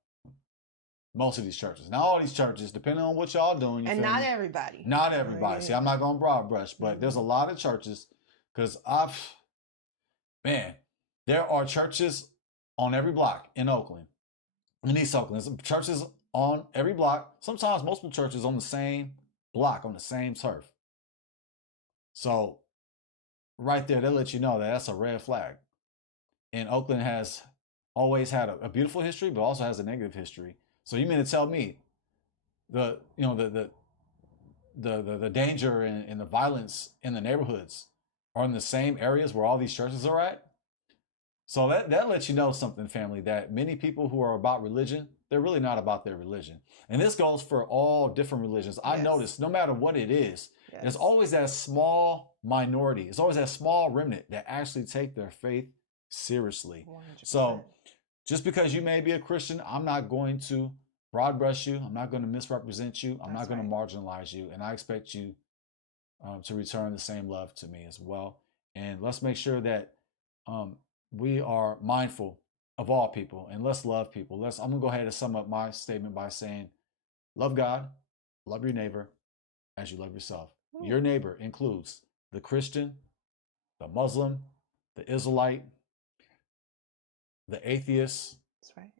Most of these churches. Now all these churches, depending on what y'all doing. And not everybody. Not everybody. See, I'm not going broad brush, but there's a lot of churches, because there are churches on every block in Oakland, in East Oakland. There's churches on every block. Sometimes multiple churches on the same block, on the same turf. So right there, that lets you know that that's a red flag. And Oakland has always had a beautiful history, but also has a negative history. So you mean to tell me the danger and the violence in the neighborhoods are in the same areas where all these churches are at? So that lets you know something, family, that many people who are about religion, they're really not about their religion. And this goes for all different religions. I notice no matter what it is, there's always that small minority. It's always that small remnant that actually take their faith seriously. 100%. So just because you may be a Christian, I'm not going to broad brush you. I'm not going to misrepresent you. I'm not going to marginalize you. And I expect you to return the same love to me as well. And let's make sure that we are mindful of all people, and let's love people. I'm going to go ahead and sum up my statement by saying, love God, love your neighbor as you love yourself. Ooh. Your neighbor includes the Christian, the Muslim, the Israelite, the atheist. That's right.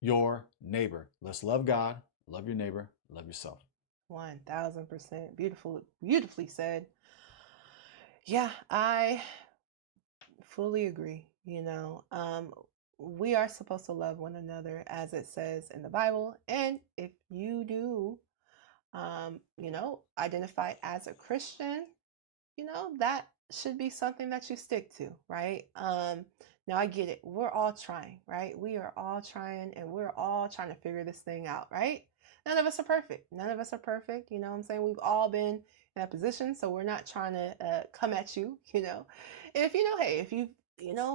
Your neighbor. Let's love God, love your neighbor, love yourself. 1000%. Beautifully said. Yeah, I fully agree. We are supposed to love one another as it says in the Bible. And if you do, identify as a Christian, that should be something that you stick to, right? Now I get it. We're all trying, right? We are all trying, and we're all trying to figure this thing out, right? None of us are perfect. You know what I'm saying? We've all been in that position, so we're not trying to come at you, If you've,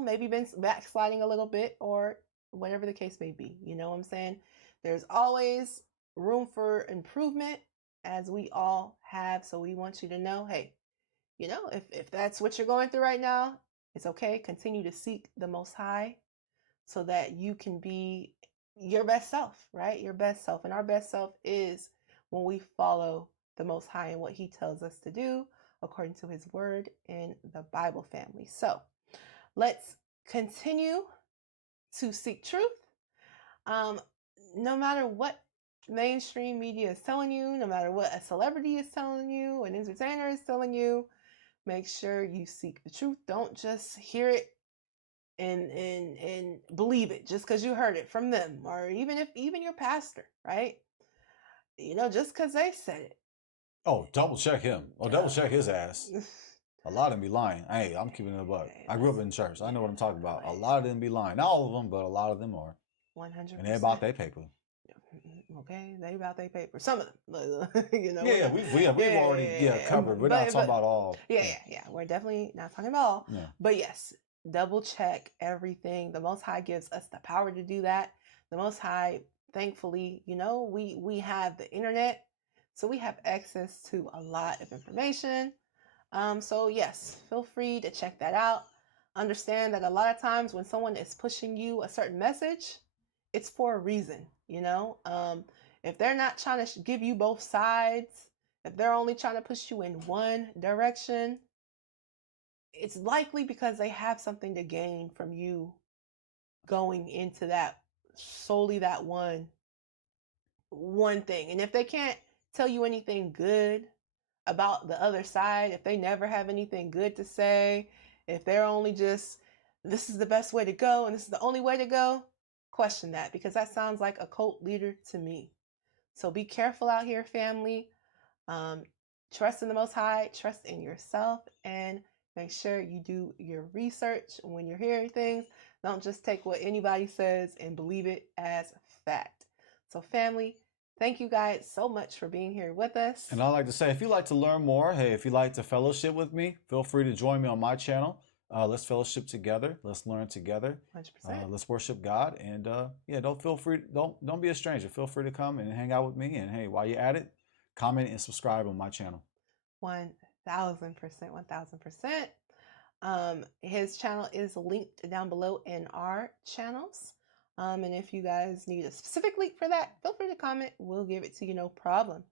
maybe been backsliding a little bit or whatever the case may be, you know what I'm saying? There's always room for improvement, as we all have. So we want you to know, hey, if that's what you're going through right now, it's okay. Continue to seek the Most High so that you can be your best self, right? Your best self. And our best self is when we follow the Most High and what He tells us to do according to His word in the Bible, family. So let's continue to seek truth. No matter what mainstream media is telling you, no matter what a celebrity is telling you, an entertainer is telling you, make sure you seek the truth. Don't just hear it and believe it just because you heard it from them, or even your pastor, right? Just because they said it. Oh, double check him. Double check his ass. A lot of them be lying. Hey, I'm keeping it up. I grew up in church. I know what I'm talking about. A lot of them be lying. Not all of them, but a lot of them are. 100%. And they're about their paper. Okay, they about their paper. Some of them, you know. Yeah, we've already covered. We're not talking about all. Yeah. We're definitely not talking about all. Yeah. But yes, double check everything. The Most High gives us the power to do that. The Most High, thankfully, you know, we have the internet, so we have access to a lot of information. So yes, feel free to check that out. Understand that a lot of times when someone is pushing you a certain message, it's for a reason, you know. If they're not trying to give you both sides, if they're only trying to push you in one direction, it's likely because they have something to gain from you going into that solely that one thing. And if they can't tell you anything good about the other side, if they never have anything good to say, if they're only just, this is the best way to go and this is the only way to go, question that, because that sounds like a cult leader to me. So be careful out here, family. Trust in the Most High, trust in yourself, and make sure you do your research when you're hearing things. Don't just take what anybody says and believe it as fact. So family, thank you guys so much for being here with us. And I'd like to say, if you'd like to learn more, hey, if you'd like to fellowship with me, feel free to join me on my channel. Let's fellowship together. Let's learn together. 100%. Let's worship God. And don't be a stranger. Feel free to come and hang out with me. And hey, while you're at it, comment and subscribe on my channel. 1000%. 1000%. His channel is linked down below in our channels. And if you guys need a specific link for that, feel free to comment. We'll give it to you, no problem.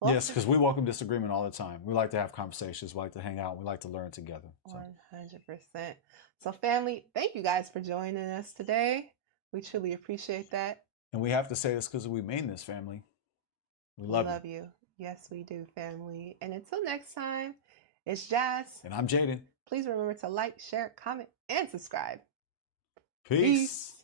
Well, yes, because we welcome disagreement all the time. We like to have conversations. We like to hang out. We like to learn together. So. 100%. So family, thank you guys for joining us today. We truly appreciate that. And we have to say this because we mean this, family. We love you. Yes, we do, family. And until next time, it's Jazz. And I'm Jaden. Please remember to like, share, comment, and subscribe. Peace.